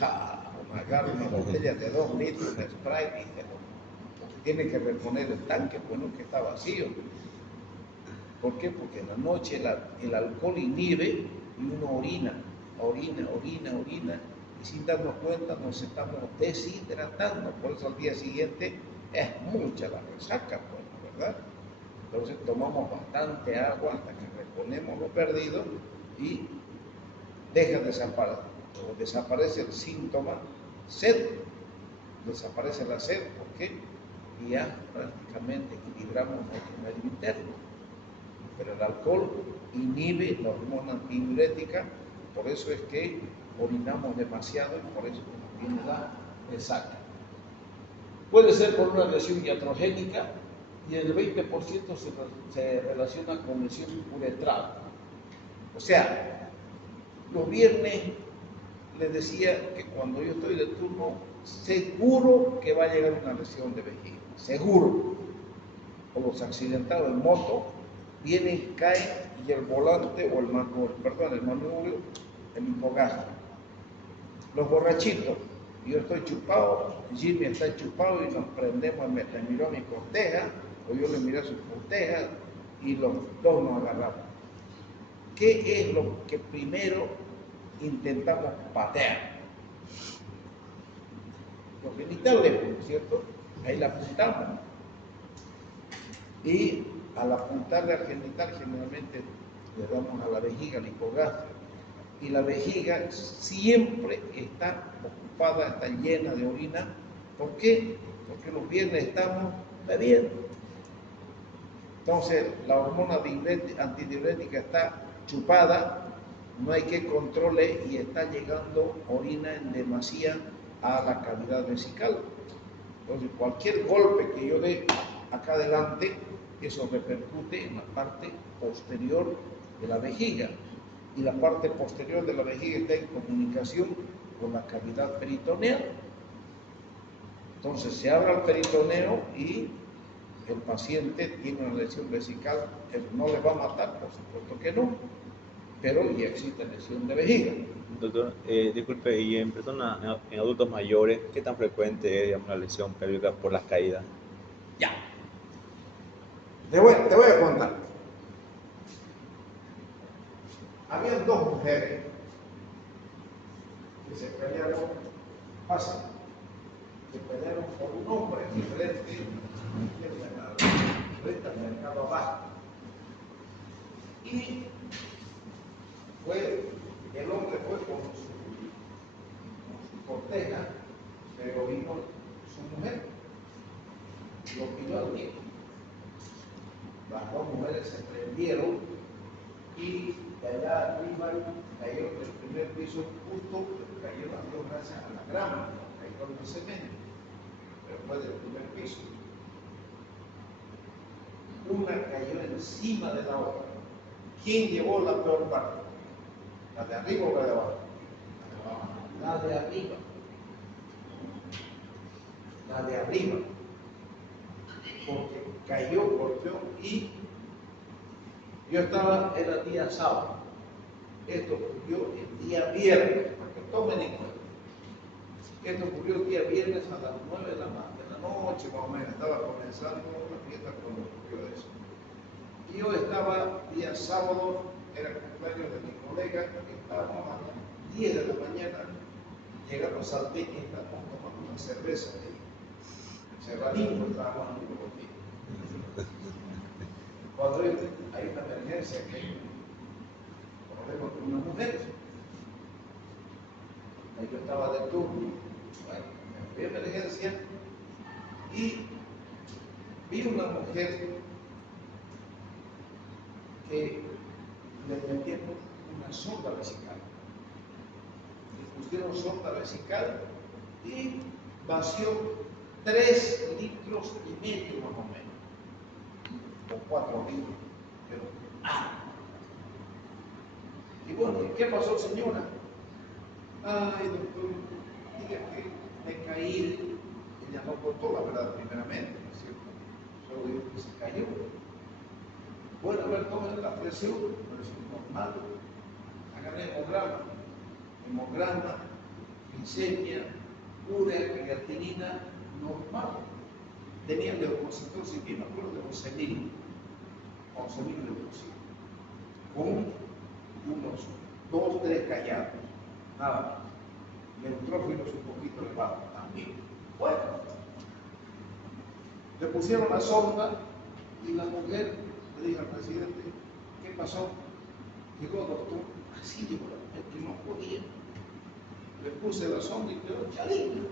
Agarra una botella de 2 litros de Sprite y tiene que reponer el tanque, bueno, que está vacío. ¿Por qué? Porque en la noche el alcohol inhibe y uno orina, y sin darnos cuenta nos estamos deshidratando. Por eso al día siguiente es mucha la resaca, pues, ¿verdad? Entonces tomamos bastante agua hasta que reponemos lo perdido y desaparece el síntoma sed, desaparece la sed, ¿por qué? Y ya prácticamente equilibramos nuestro medio interno. Pero el alcohol inhibe la hormona antidiurética, por eso es que orinamos demasiado y por eso viene la resaca. Puede ser por una lesión iatrogénica y el 20% se relaciona con lesión uretral. O sea, los viernes les decía que cuando yo estoy de turno, seguro que va a llegar una lesión de vejiga, seguro. O los accidentados en moto vienen, caen y el volante o el manubrio, el hipogastro. Los borrachitos, yo estoy chupado, Jimmy está chupado y nos prendemos, me miró a mi corteja, o yo le miré a su corteja y los dos nos agarramos. ¿Qué es lo que primero intentamos patear? Los genitales, ¿cierto? Ahí la apuntamos. Y al apuntarle al genital generalmente le damos a la vejiga, la hipogastria, y la vejiga siempre está ocupada, está llena de orina. ¿Por qué? Porque los viernes estamos bebiendo. Entonces la hormona antidiurética está chupada, no hay que controle y está llegando orina en demasía a la cavidad vesical. Entonces cualquier golpe que yo dé acá adelante, eso repercute en la parte posterior de la vejiga, y la parte posterior de la vejiga está en comunicación con la cavidad peritoneal. Entonces se abre el peritoneo y el paciente tiene una lesión vesical que no le va a matar, por supuesto que no, pero ya existe lesión de vejiga. Doctor, disculpe, y en personas, en adultos mayores, ¿qué tan frecuente es, digamos, la lesión pélvica por las caídas? Ya. Te voy a contar. Habían dos mujeres que se pelearon fácil, que pelearon por un hombre diferente frente al mercado abajo. Y el hombre fue con su corteja, pero vino su mujer, lo pidió al mismo. Las dos mujeres se prendieron y de allá arriba cayeron del primer piso, justo cayeron las dos gracias a la grama, cayeron de cemento, pero fue del primer piso. Una cayó encima de la otra. ¿Quién llevó la peor parte? ¿La de arriba o la de abajo? La de arriba. La de arriba. Porque cayó, golpeó y era día sábado. Esto ocurrió el día viernes, para que tomen en cuenta. Esto ocurrió el día viernes a las 9 de la noche, más o menos. Estaba comenzando la fiesta cuando ocurrió eso. Y yo estaba día sábado, era el cumpleaños de mi colega, estábamos a las 10 de la mañana, llegamos al Teque y estábamos tomando una cerveza ahí. Cerradito, estábamos en un botín. Cuando hay una emergencia, que hay un problema con una mujer, ahí yo estaba de turno, bueno, me fui a emergencia y vi una mujer que le metieron una sonda vesical. Le pusieron sonda vesical y vació 3,5 litros más o menos, o 4 litros, pero y bueno, ¿qué pasó, señora? Ay, doctor, diga que me caí. Ella no contó la verdad primeramente, ¿no es cierto? Solo dijo que se cayó. Bueno, a ver, tomen la presión normal. Hagan hemograma, glicemia, urea, creatinina, normal. Tenían leucocitos, y me acuerdo de 11.000 leucocitos, con unos 2, 3 callados, nada más. Neutrófilos un poquito elevados también. Bueno, le pusieron la sonda y la mujer le dijo al presidente, ¿qué pasó? Dijo, doctor, así llegó la mujer que no podía. Le puse la sonda y quedó chalina.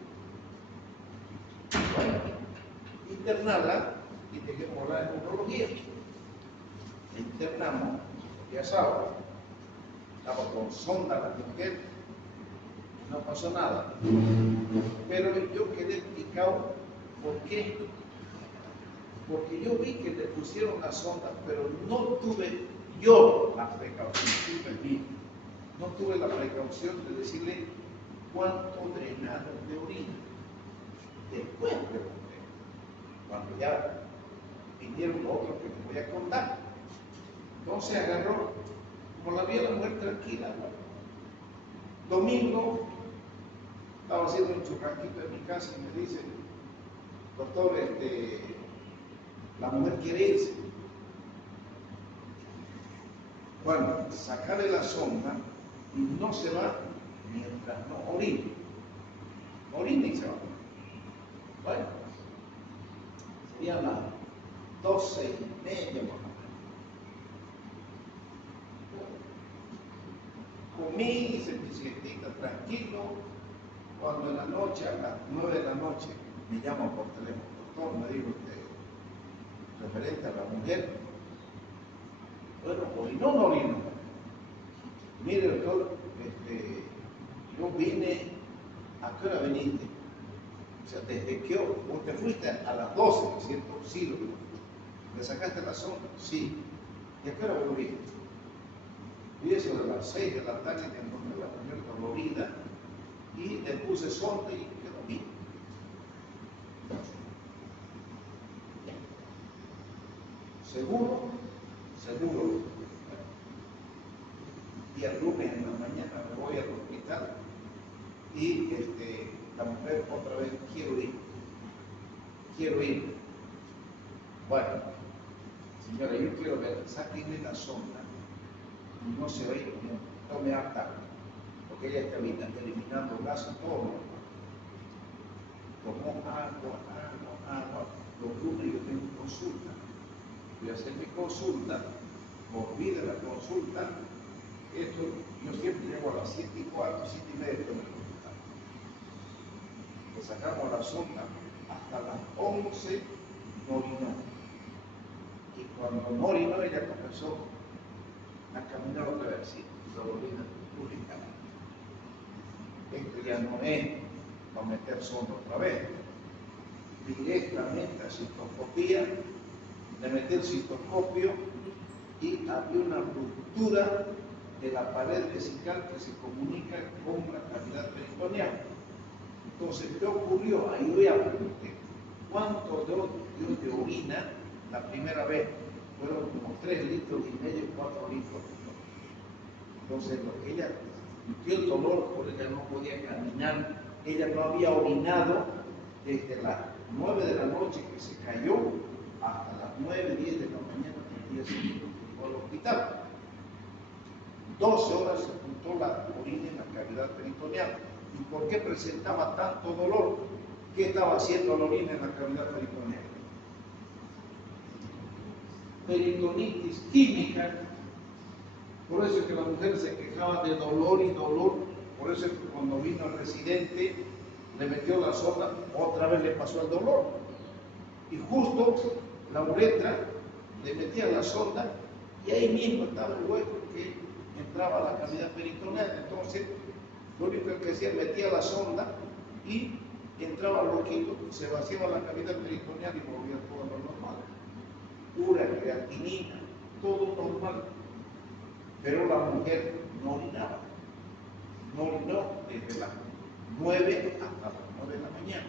Bueno, internarla y dejemos la neurología. La internamos, ya saben, estaba con sonda la mujer, no pasó nada. Pero yo quedé picado, ¿por qué? Porque yo vi que le pusieron la sonda, pero no tuve yo la precaución, no tuve la precaución de decirle cuánto drenaron de orina. Después pregunté, cuando ya vinieron otros que les voy a contar. Entonces agarró, como la vi a la mujer tranquila. Bueno. Domingo, estaba haciendo un churrasquito en mi casa y me dice, doctor, la mujer quiere irse. Bueno, sacarle la sonda y no se va mientras no orine. Orina y se va. Bueno, sería 12:30 más o menos. Comí, hice mi siestita tranquilo. Cuando en la noche, a las 9 de la noche, me llaman por teléfono, doctor, me dijo usted, referente a la mujer. Bueno, orinó o no orinó. Mire, doctor, yo vine, ¿a qué hora viniste? O sea, ¿desde qué hora? Vos te fuiste a las 12, ¿no es cierto? Sí, doctor. ¿Le sacaste la sonda? Sí. ¿Y a qué hora volviste? Y eso de las 6 de la tarde me encontré la mujer dolorida y le puse sonda y quedó bien. Seguro, seguro. Día lunes en la mañana me voy al hospital y la mujer otra vez, quiero ir. Bueno, señora, yo quiero ver, sáquenme la sonda y no se va a ir, no me harta, porque ella está eliminando gases, todo. Tomó agua. Los lunes yo tengo consulta. Voy a hacer mi consulta, volví de la consulta. Esto, yo siempre llego a las 7:15, 7:30 de la consulta. Le sacamos la sonda hasta las 11, no orinó. Y cuando no orinó, ella comenzó a caminar otra vez, sí, la orina pública. Esto ya no es para meter sonda otra vez. Directamente a citoscopía, le metí el citoscopio y había una ruptura de la pared vesical que se comunica con la cavidad peritoneal. Entonces, ¿qué ocurrió? Ahí yo ya pregunté, ¿cuánto dio de orina la primera vez? Fueron como 3,5 litros, 4 litros. Entonces, lo que ella sintió el dolor, porque ella no podía caminar, ella no había orinado desde las 9 de la noche que se cayó hasta las 9, 10 de la mañana del día siguiente que llegó al hospital. 12 horas se juntó la orina en la cavidad peritoneal. ¿Y por qué presentaba tanto dolor? ¿Qué estaba haciendo la orina en la cavidad peritoneal? Peritonitis química. Por eso es que la mujer se quejaba de dolor y dolor. Por eso es que cuando vino el residente, le metió la sonda, otra vez le pasó el dolor. Y justo la uretra le metía la sonda y ahí mismo estaba el hueco que entraba a la cavidad peritoneal. Entonces, lo único que hacía, metía la sonda y entraba al huequito, se vaciaba la cavidad peritoneal y volvía todo lo normal. Pura creatinina, todo normal. Pero la mujer no orinaba. No orinó desde las 9 hasta las 9 de la mañana.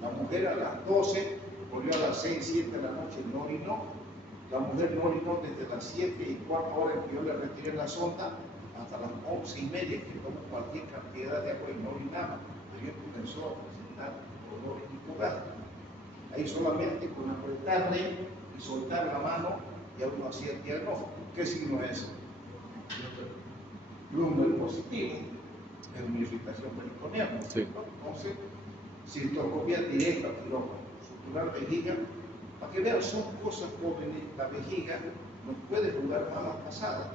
La mujer a las 12, volvió a las 6, 7 de la noche, no orinó. La mujer no orinó desde las 7:15 que yo le retiré la sonda hasta las 11:30, que tomó cualquier cantidad de agua y no orinaba. Pero comenzó a presentar dolores y jugadas. Ahí solamente con apretarle y soltar la mano ya uno hacía el diagnóstico. ¿Qué signo es? Lumbar positivo. Es una irritación peritoneal. Sí. Entonces, citoscopía directa, quirófano, suturar vejiga, para que vean, son cosas jóvenes. La vejiga nos puede jugar malas pasadas,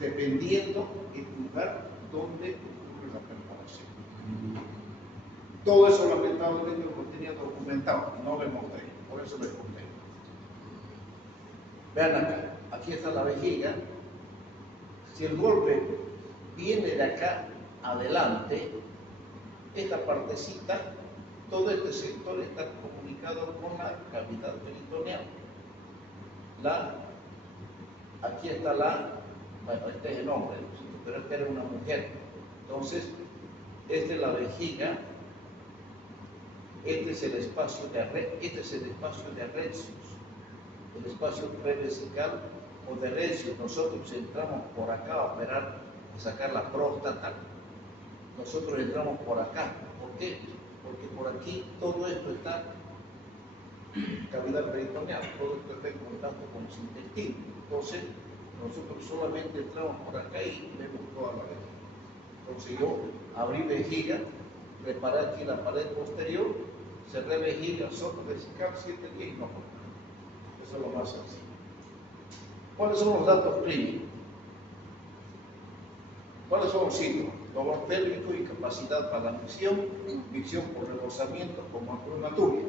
dependiendo del lugar donde ocurre la perforación. Todo eso lamentablemente lo tenía documentado, no le mostré, por eso les conté. Vean acá, aquí está la vejiga. Si el golpe viene de acá adelante, esta partecita, todo este sector está comunicado con la cavidad peritoneal. Aquí está bueno, este es el hombre, pero esta era una mujer. Entonces, esta es la vejiga, este es el espacio de arrecios, el espacio prevesical o de recios. Nosotros entramos por acá a operar, a sacar la próstata. Nosotros entramos por acá. ¿Por qué? Porque por aquí todo esto está cavidad peritoneal, todo esto está en contacto con los intestinos. Entonces, nosotros solamente entramos por acá y vemos toda la vejiga. Entonces yo abrí vejiga, reparé aquí la pared posterior, cerré vejiga, soplo vesical, 7 días y no. Eso es lo más sencillo. ¿Cuáles son los datos clínicos? ¿Cuáles son los síntomas? Dolor pélvico, incapacidad para la micción por rebosamiento como acromaturia.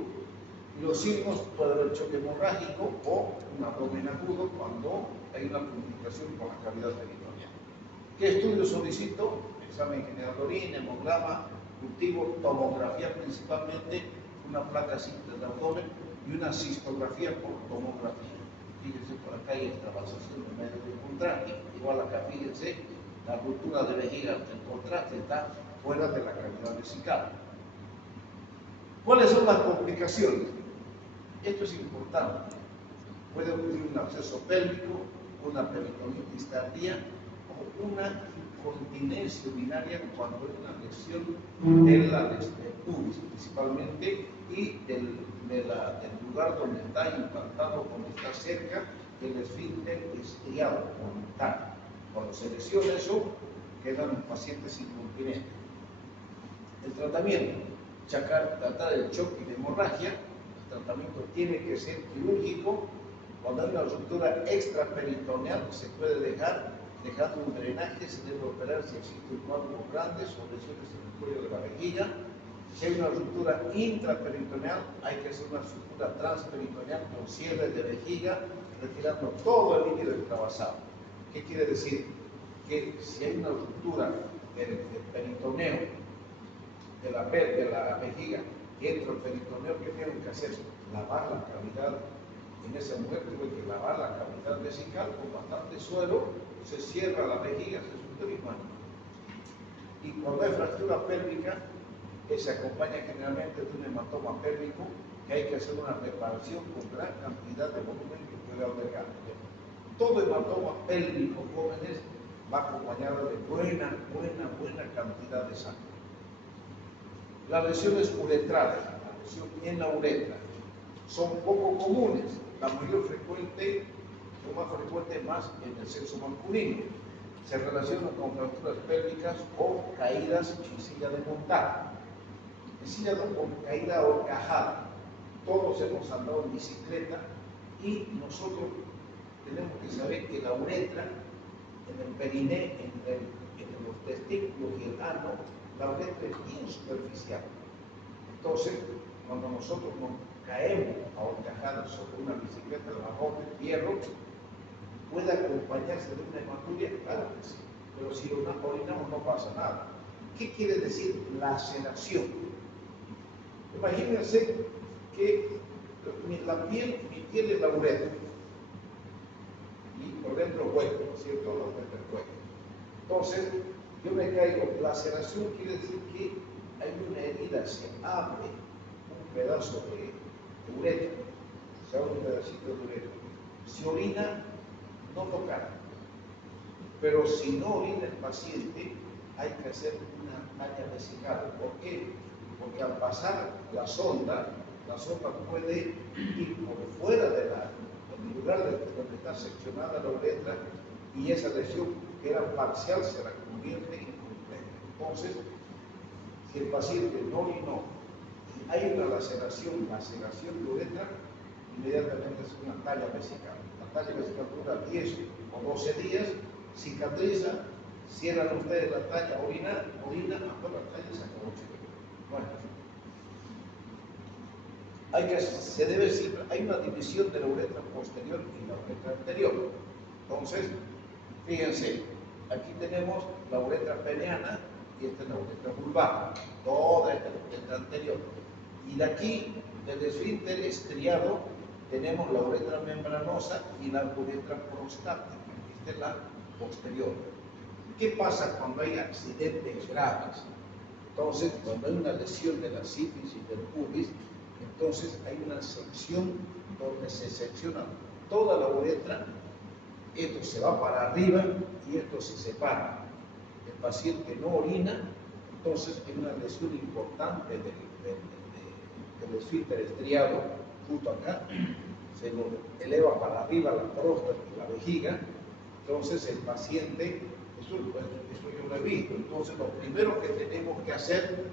Y los signos puede haber choque hemorrágico o un abdomen agudo cuando hay una comunicación con la cavidad peritoneal. ¿Qué estudio solicito? Examen general de orina, hemograma, cultivo, tomografía principalmente, una placa simple de abdomen y una cistografía por tomografía. Fíjense, por acá hay extravasación de medio de contraste. Igual acá, fíjense, la ruptura de vejiga del contraste está fuera de la cavidad vesical. ¿Cuáles son las complicaciones? Esto es importante. Puede ocurrir un absceso pélvico, una peritonitis tardía o una incontinencia urinaria cuando hay una lesión de la pubis principalmente y del lugar donde está implantado, donde está cerca del esfínter estriado frontal. Cuando se lesiona eso, quedan pacientes incontinentes. El tratamiento, tratar el choque de hemorragia. El tratamiento tiene que ser quirúrgico. Cuando hay una ruptura extraperitoneal, se puede dejar dejando un drenaje, se debe operar si existe un coágulo grande o lesiones en el cuello de la vejiga. Si hay una ruptura intraperitoneal, hay que hacer una sutura transperitoneal con cierre de vejiga, retirando todo el líquido extravasado. ¿Qué quiere decir? Que si hay una ruptura del peritoneo, de la vejiga, que entra el peritoneo, ¿qué tengo que hacer? Lavar la cavidad. En esa mujer tuve que lavar la cavidad vesical con bastante suero, se cierra la vejiga, se sutura y mano. Y cuando hay fractura pélvica, se acompaña generalmente de un hematoma pélvico, que hay que hacer una reparación con gran cantidad de volumen que puede albergar. Todo hematoma pélvico, jóvenes, va acompañado de buena cantidad de sangre. Las lesiones uretrales, la lesión en la uretra, son poco comunes. La mayor frecuente, lo más frecuente más en el sexo masculino. Se relacionan con fracturas pélvicas o caídas en silla de montar. En silla de caída horcajada. Todos hemos andado en bicicleta y nosotros tenemos que saber que la uretra, en el periné, en los testículos y el ano, la uretra es bien superficial. Entonces, cuando nosotros nos caemos ahorcajados sobre una bicicleta de bajón de hierro, puede acompañarse de una hematuria, claro que sí, pero si orinamos no pasa nada. ¿Qué quiere decir laceración? Imagínense que mi piel es la uretra y por dentro hueco, ¿no es cierto? La uretra es hueco. Entonces, yo me caigo. Laceración quiere decir que hay una herida, se abre un pedazo de uretra, se abre un pedacito de uretra. Si orina, no tocar. Pero si no orina el paciente, hay que hacer una talla vesical. ¿Por qué? Porque al pasar la sonda puede ir por fuera del lugar donde está seccionada la uretra y esa lesión que era parcial se la convierte en completa. Entonces, si el paciente no orinó y hay una laceración de uretra, inmediatamente es una talla vesical. La talla vesical dura 10 o 12 días, cicatriza, cierran ustedes la talla, orina, hasta la talla se acabó. Bueno, hay una división de la uretra posterior y la uretra anterior. Entonces, fíjense, aquí tenemos la uretra peneana y esta es la uretra vulvar. Toda esta es la uretra anterior. Y de aquí, del esfínter estriado, tenemos la uretra membranosa y la uretra prostática. Esta es la posterior. ¿Qué pasa cuando hay accidentes graves? Entonces, cuando hay una lesión de la sífilis y del pubis, entonces hay una sección donde se secciona toda la uretra, esto se va para arriba y esto se separa. El paciente no orina, entonces hay una lesión importante del esfínter estriado, justo acá, se lo eleva para arriba la próstata y la vejiga, entonces el paciente, eso yo lo he visto, entonces lo primero que tenemos que hacer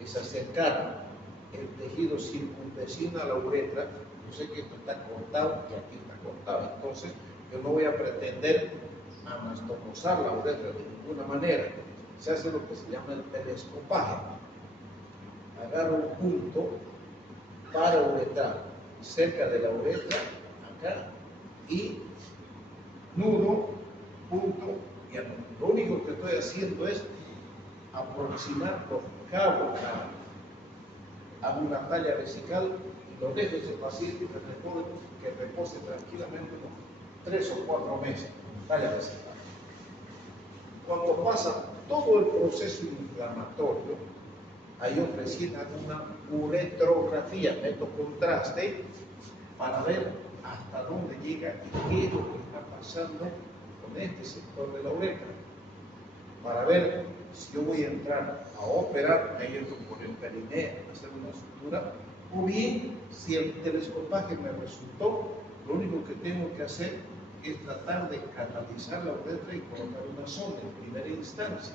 es acercar el tejido tejido circunvecina la uretra. Yo sé que esto está cortado y aquí está cortado, entonces yo no voy a pretender anastomosar la uretra de ninguna manera. Se hace lo que se llama el telescopaje. Agarro un punto parauretral cerca de la uretra, acá, y nudo, punto, y lo único que estoy haciendo es aproximar los cabos. Hago una talla vesical y lo dejo ese paciente que repose tranquilamente unos 3 o 4 meses. Talla vesical. Cuando pasa todo el proceso inflamatorio, ahí yo recién hago una uretrografía, meto contraste para ver hasta dónde llega y qué es lo que está pasando con este sector de la uretra. Para ver si yo voy a entrar a operar, ahí entro por el periné, a hacer una sutura, o bien si el telescopaje me resultó, lo único que tengo que hacer es tratar de canalizar la uretra y colocar una sonda en primera instancia.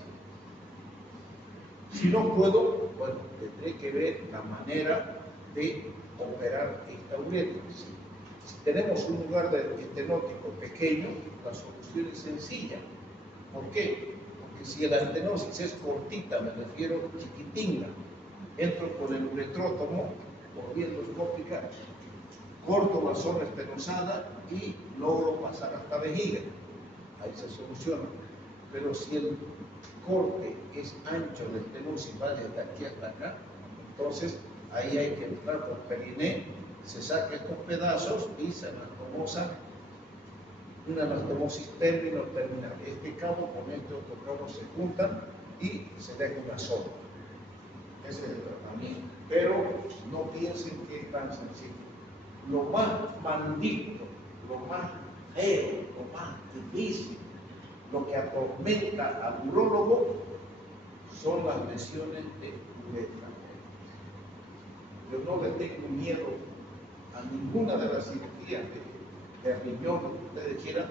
Si no puedo, bueno, tendré que ver la manera de operar esta uretra. Si tenemos un lugar estenótico pequeño, la solución es sencilla. ¿Por qué? Porque si la estenosis es cortita, me refiero chiquitinga, entro con el uretrótomo por vía endoscópica, corto la zona estenosada y logro pasar hasta vejiga. Ahí se soluciona. Pero si el corte es ancho de estenosis, va desde aquí hasta acá, entonces ahí hay que entrar por periné, se saca estos pedazos y se anastomosa, una anastomosis terminal. Este cabo con este otro cabo se juntan y se deja una sonda. Ese es el tratamiento. Pero no piensen que es tan sencillo. Lo más maldito, lo más feo, lo más difícil, lo que atormenta al urólogo son las lesiones de uretra. Yo no le tengo miedo a ninguna de las cirugías de riñón, lo que ustedes quieran,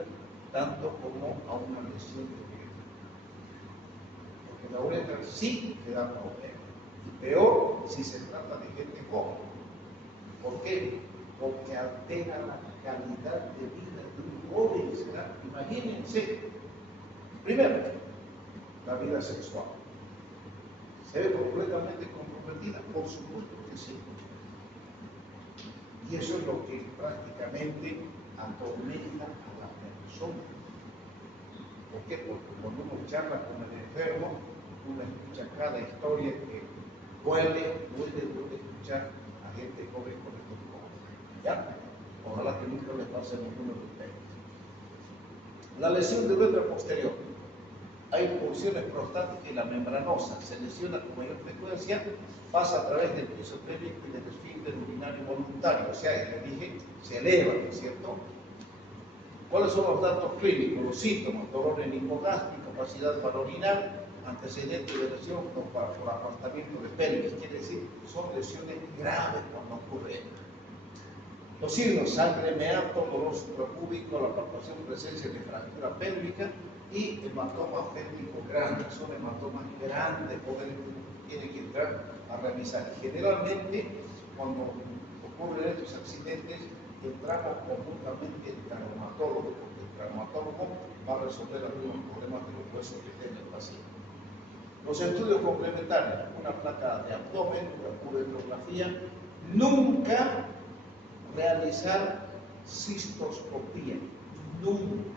tanto como a una lesión de uretra. Porque la uretra sí te da problemas. Y peor si se trata de gente joven. ¿Por qué? Porque altera la calidad de vida de un joven. Imagínense, primero, la vida sexual. ¿Se ve completamente comprometida? Por supuesto que sí. Y eso es lo que prácticamente atormenta a la persona. ¿Por qué? Porque cuando uno charla con el enfermo, uno escucha cada historia que duele escuchar a gente joven con estos cosas. ¿Ya? Ojalá que nunca les pase a ninguno de ustedes. La lesión de uretra posterior. Hay porciones prostáticas y la membranosa. Se lesiona con mayor frecuencia, pasa a través del piso pélvico y del esfínter urinario voluntario. O sea, les dije, se eleva, ¿no es cierto? ¿Cuáles son los datos clínicos? Los síntomas: dolor en hipogástrico, incapacidad para orinar, antecedente de lesión por apartamiento de pelvis. Quiere decir que son lesiones graves cuando ocurre esto. Los signos: sangre, meato, dolor suprapúbico, la palpación, presencia de fractura pélvica y hematoma pélvico grande. Son hematomas grandes, tiene que entrar a revisar. Generalmente, cuando ocurren estos accidentes, entramos conjuntamente el traumatólogo, porque el traumatólogo va a resolver algunos problemas de los huesos que tiene el paciente. Los estudios complementarios: una placa de abdomen, una uretrografía. Nunca realizar cistoscopía. Nunca.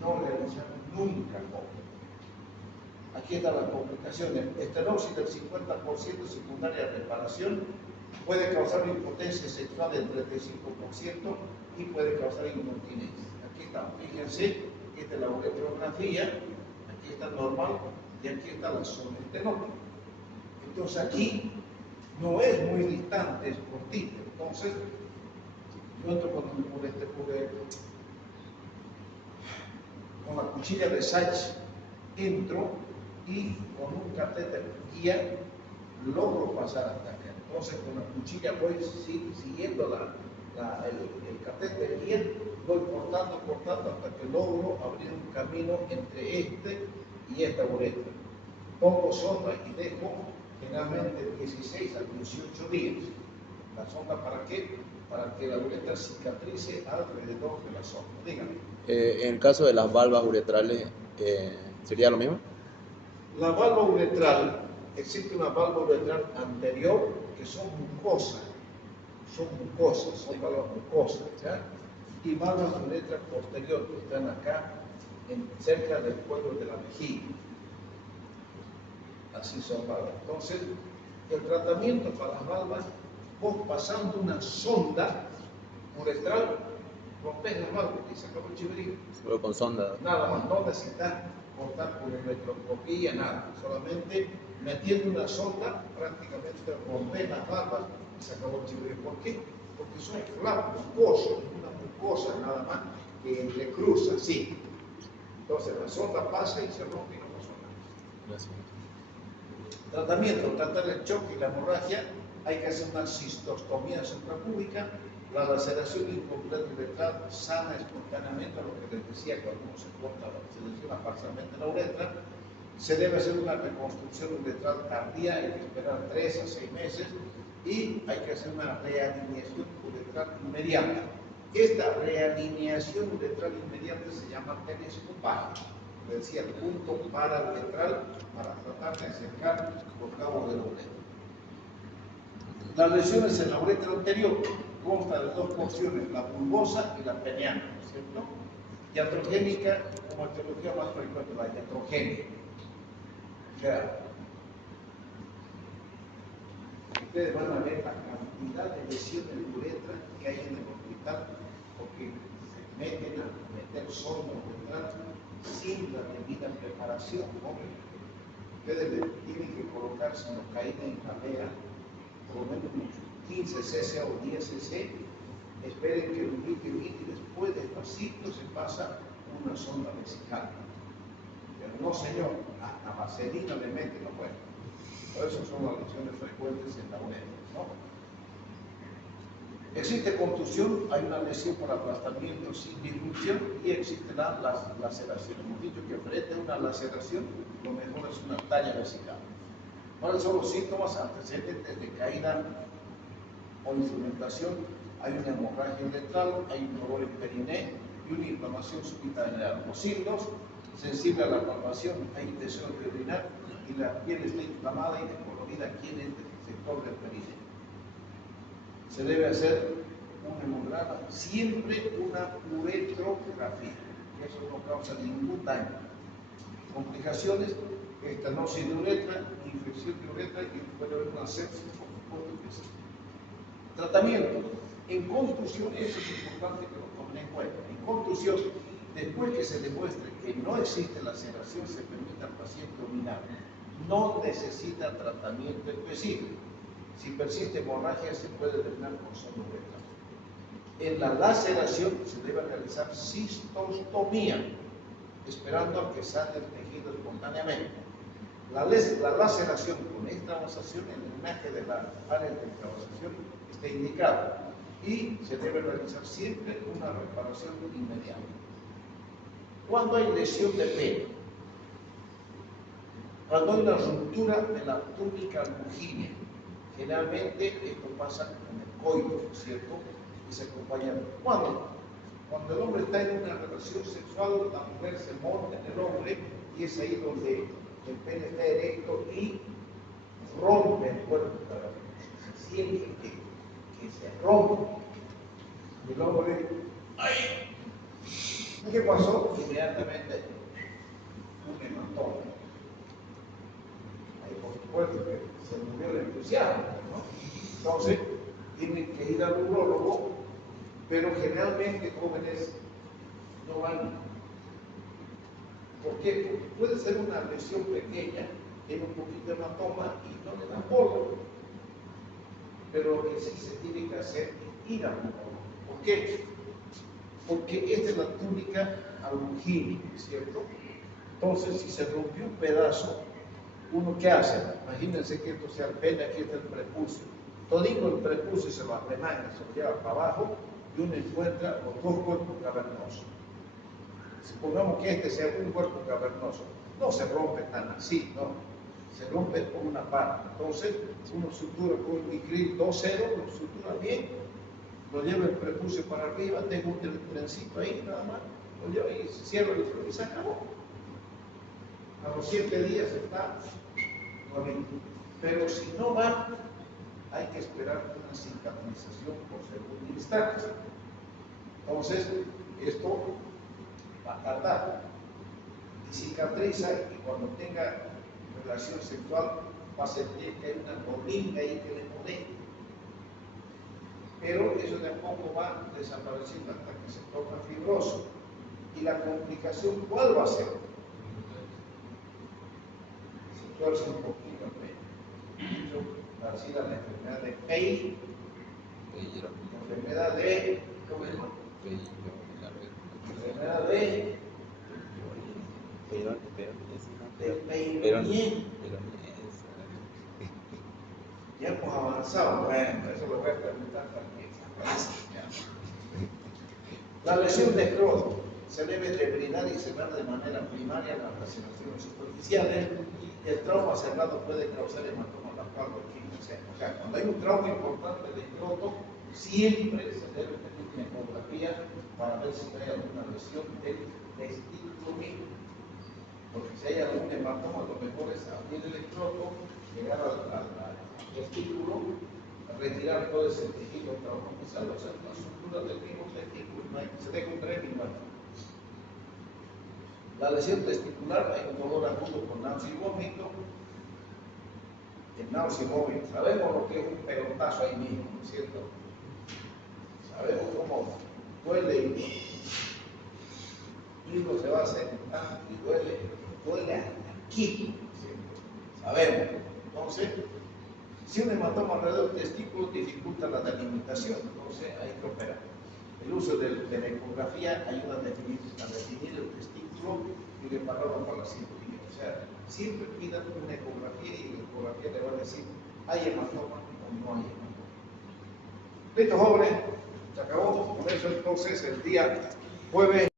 No realizar nunca. Aquí están las complicaciones: estenosis del 50%, secundaria reparación, puede causar impotencia sexual del 35% y puede causar incontinencia. Aquí está, fíjense, esta es la uretrografía, aquí está el normal y aquí está la zona estenótica. Entonces aquí no es muy distante, es cortito. Entonces, yo entro con la cuchilla de Sachs, entro y con un catéter guía logro pasar hasta acá. Entonces, con la cuchilla voy siguiendo el catéter guía, voy cortando hasta que logro abrir un camino entre este y esta uretra. Pongo sonda y dejo generalmente 16 a 18 18 días. ¿La sonda para qué? Para que la uretra cicatrice alrededor de la sonda. Dígame. En el caso de las valvas uretrales, ¿sería lo mismo? La valva uretral, existe una valva uretral anterior que son mucosas, son valvas mucosas, ¿ya? Y valvas uretral posterior que están acá, cerca del cuello de la vejiga. Así son valvas. Entonces, el tratamiento para las valvas, vos pasando una sonda uretral, rompes las valvas y se acabó el chiverío. Solo con sonda. Nada más, no necesitas cortar con electroscopía, nada. Solamente metiendo una sonda, prácticamente rompes las valvas y se acabó el chiverío. ¿Por qué? Porque son mucosas, una mucosa nada más que le cruza, así. Entonces la sonda pasa y se rompe y no pasó nada. Gracias. Tratamiento, tratar el choque y la hemorragia, hay que hacer una cistostomía suprapúbica, la laceración incompleta uretral sana espontáneamente, lo que les decía cuando uno se corta, se lesiona parcialmente la uretra, se debe hacer una reconstrucción uretral tardía, hay que esperar 3 a 6 meses, y hay que hacer una realineación uretral inmediata. Esta realineación uretral inmediata se llama telescopaje. Le decía, el punto parauretral para tratar de acercar los cabos de la uretra. Las lesiones en la uretra anterior consta de 2 porciones, la bulbosa y la peniana, ¿cierto? Iatrogénica, como etiología más frecuente, la iatrogénica. O sea, ustedes van a ver la cantidad de lesiones de uretra que hay en el hospital, porque se meten a meter sonda uretral sin la debida preparación, ¿no? Ustedes tienen que colocar sinocaína en jalea, por lo menos unos 15 cc o 10 cc, esperen que un líquido y después despacito se pasa una sonda vesical. Pero no, señor, hasta vaselina le meten, no puede. Por eso son las lesiones frecuentes en la uretra, ¿no? Existe contusión, hay una lesión por aplastamiento sin disrupción y existe la laceración. Hemos dicho que frente a una laceración, lo mejor es una talla vesical. ¿Cuáles son los síntomas antecedentes de caída o instrumentación? Hay una hemorragia uretral, hay un dolor en periné y una inflamación súbita general. Los signos, sensible a la palpación, hay deseo de orinar y la piel está inflamada y descolorida aquí en el sector del periné. Se debe hacer un hemograma, siempre una uretrografía, que eso no causa ningún daño. Complicaciones, estenosis de uretra, infección de uretra y puede haber una sepsis, por supuesto que sí. Tratamiento. En contusión, eso es importante que lo tomen en cuenta. En contusión, después que se demuestre que no existe laceración, se permite al paciente orinar. No necesita tratamiento específico. Si persiste hemorragia, se puede drenar con sonda uretral. En la laceración se debe realizar cistostomía, esperando a que sane el tejido espontáneamente. La laceración con extravasación, el drenaje de la área de extravasación está indicado y se debe realizar siempre una reparación inmediata. Cuando hay lesión de pene, cuando hay una ruptura de la túnica longínea, generalmente esto pasa en el coito, ¿cierto? Y se acompaña. ¿Cuándo? Cuando el hombre está en una relación sexual, la mujer se monta en el hombre y es ahí donde el pene está erecto y rompe el cuerpo cavernoso. Se siente que se rompe. Y el hombre, ¡ay! ¿Qué pasó? Inmediatamente un hematoma. Ahí por supuesto que se murió el entusiasmo, ¿no? Entonces, tienen que ir al urólogo, pero generalmente jóvenes no van. ¿Por qué? Porque puede ser una lesión pequeña, tiene un poquito de hematoma y no le dan polvo. Pero lo que sí se tiene que hacer es ir al urólogo. ¿Por qué? Porque esta es la túnica longínea, ¿cierto? Entonces, si se rompió un pedazo, ¿uno qué hace? Imagínense que esto sea el pene, aquí está el prepucio. Todito el prepucio se lo arremanga, se lo lleva para abajo y uno encuentra los 2 cuerpos cavernosos. Supongamos que este sea un cuerpo cavernoso. No se rompe tan así, ¿no? se rompe por una parte. Entonces, uno sutura con un micril 2.0, lo sutura bien, lo lleva el prepucio para arriba, tengo un trencito ahí nada más, lo lleva y cierra el freno y se acabó. A los 7 días está bonito. Pero si no va, hay que esperar una cicatrización por segunda instancia. Entonces, esto va a tardar. Y cicatriza, y cuando tenga relación sexual va a sentir que hay una bolinga ahí que le molesta. Pero eso de a poco va desapareciendo hasta que se torna fibroso. ¿Y la complicación cuál va a ser? Se tuerce un poquito el pelo. Parecida a la enfermedad de Pey, la enfermedad de, ¿cómo se llama? La enfermedad de Peyronie. Ya hemos avanzado, bueno, eso lo voy a preguntar también. La lesión de Crohn se debe debridar y cerrar de manera primaria las laceraciones superficiales y el trauma cerrado puede causar hematoma lacual o quimio. O sea, cuando hay un trauma importante de escroto, siempre se debe pedir una ecografía para ver si hay alguna lesión del testículo mismo. Porque si hay algún hematoma, lo mejor es abrir el escroto, llegar al testículo, retirar todo ese tejido traumatizado, o sea, la sutura del mismo testículo, se deja un tren y bueno. La lesión testicular, hay un dolor agudo con náusea y vómito. El náusea y vómito, sabemos lo que es un pelotazo ahí mismo, ¿no es cierto? Sabemos cómo duele y uno se va a sentar y duele aquí, ¿no es cierto? Sabemos. Entonces, si un hematoma alrededor del testículo dificulta la delimitación, entonces hay que operar. El uso de la ecografía ayuda a definir el testículo y repararlo para la cirugía. O sea, siempre pidan una ecografía y la ecografía le va a decir, ¿hay hematoma o no hay hematoma? Listo, jóvenes, se acabó. Con eso entonces el día jueves.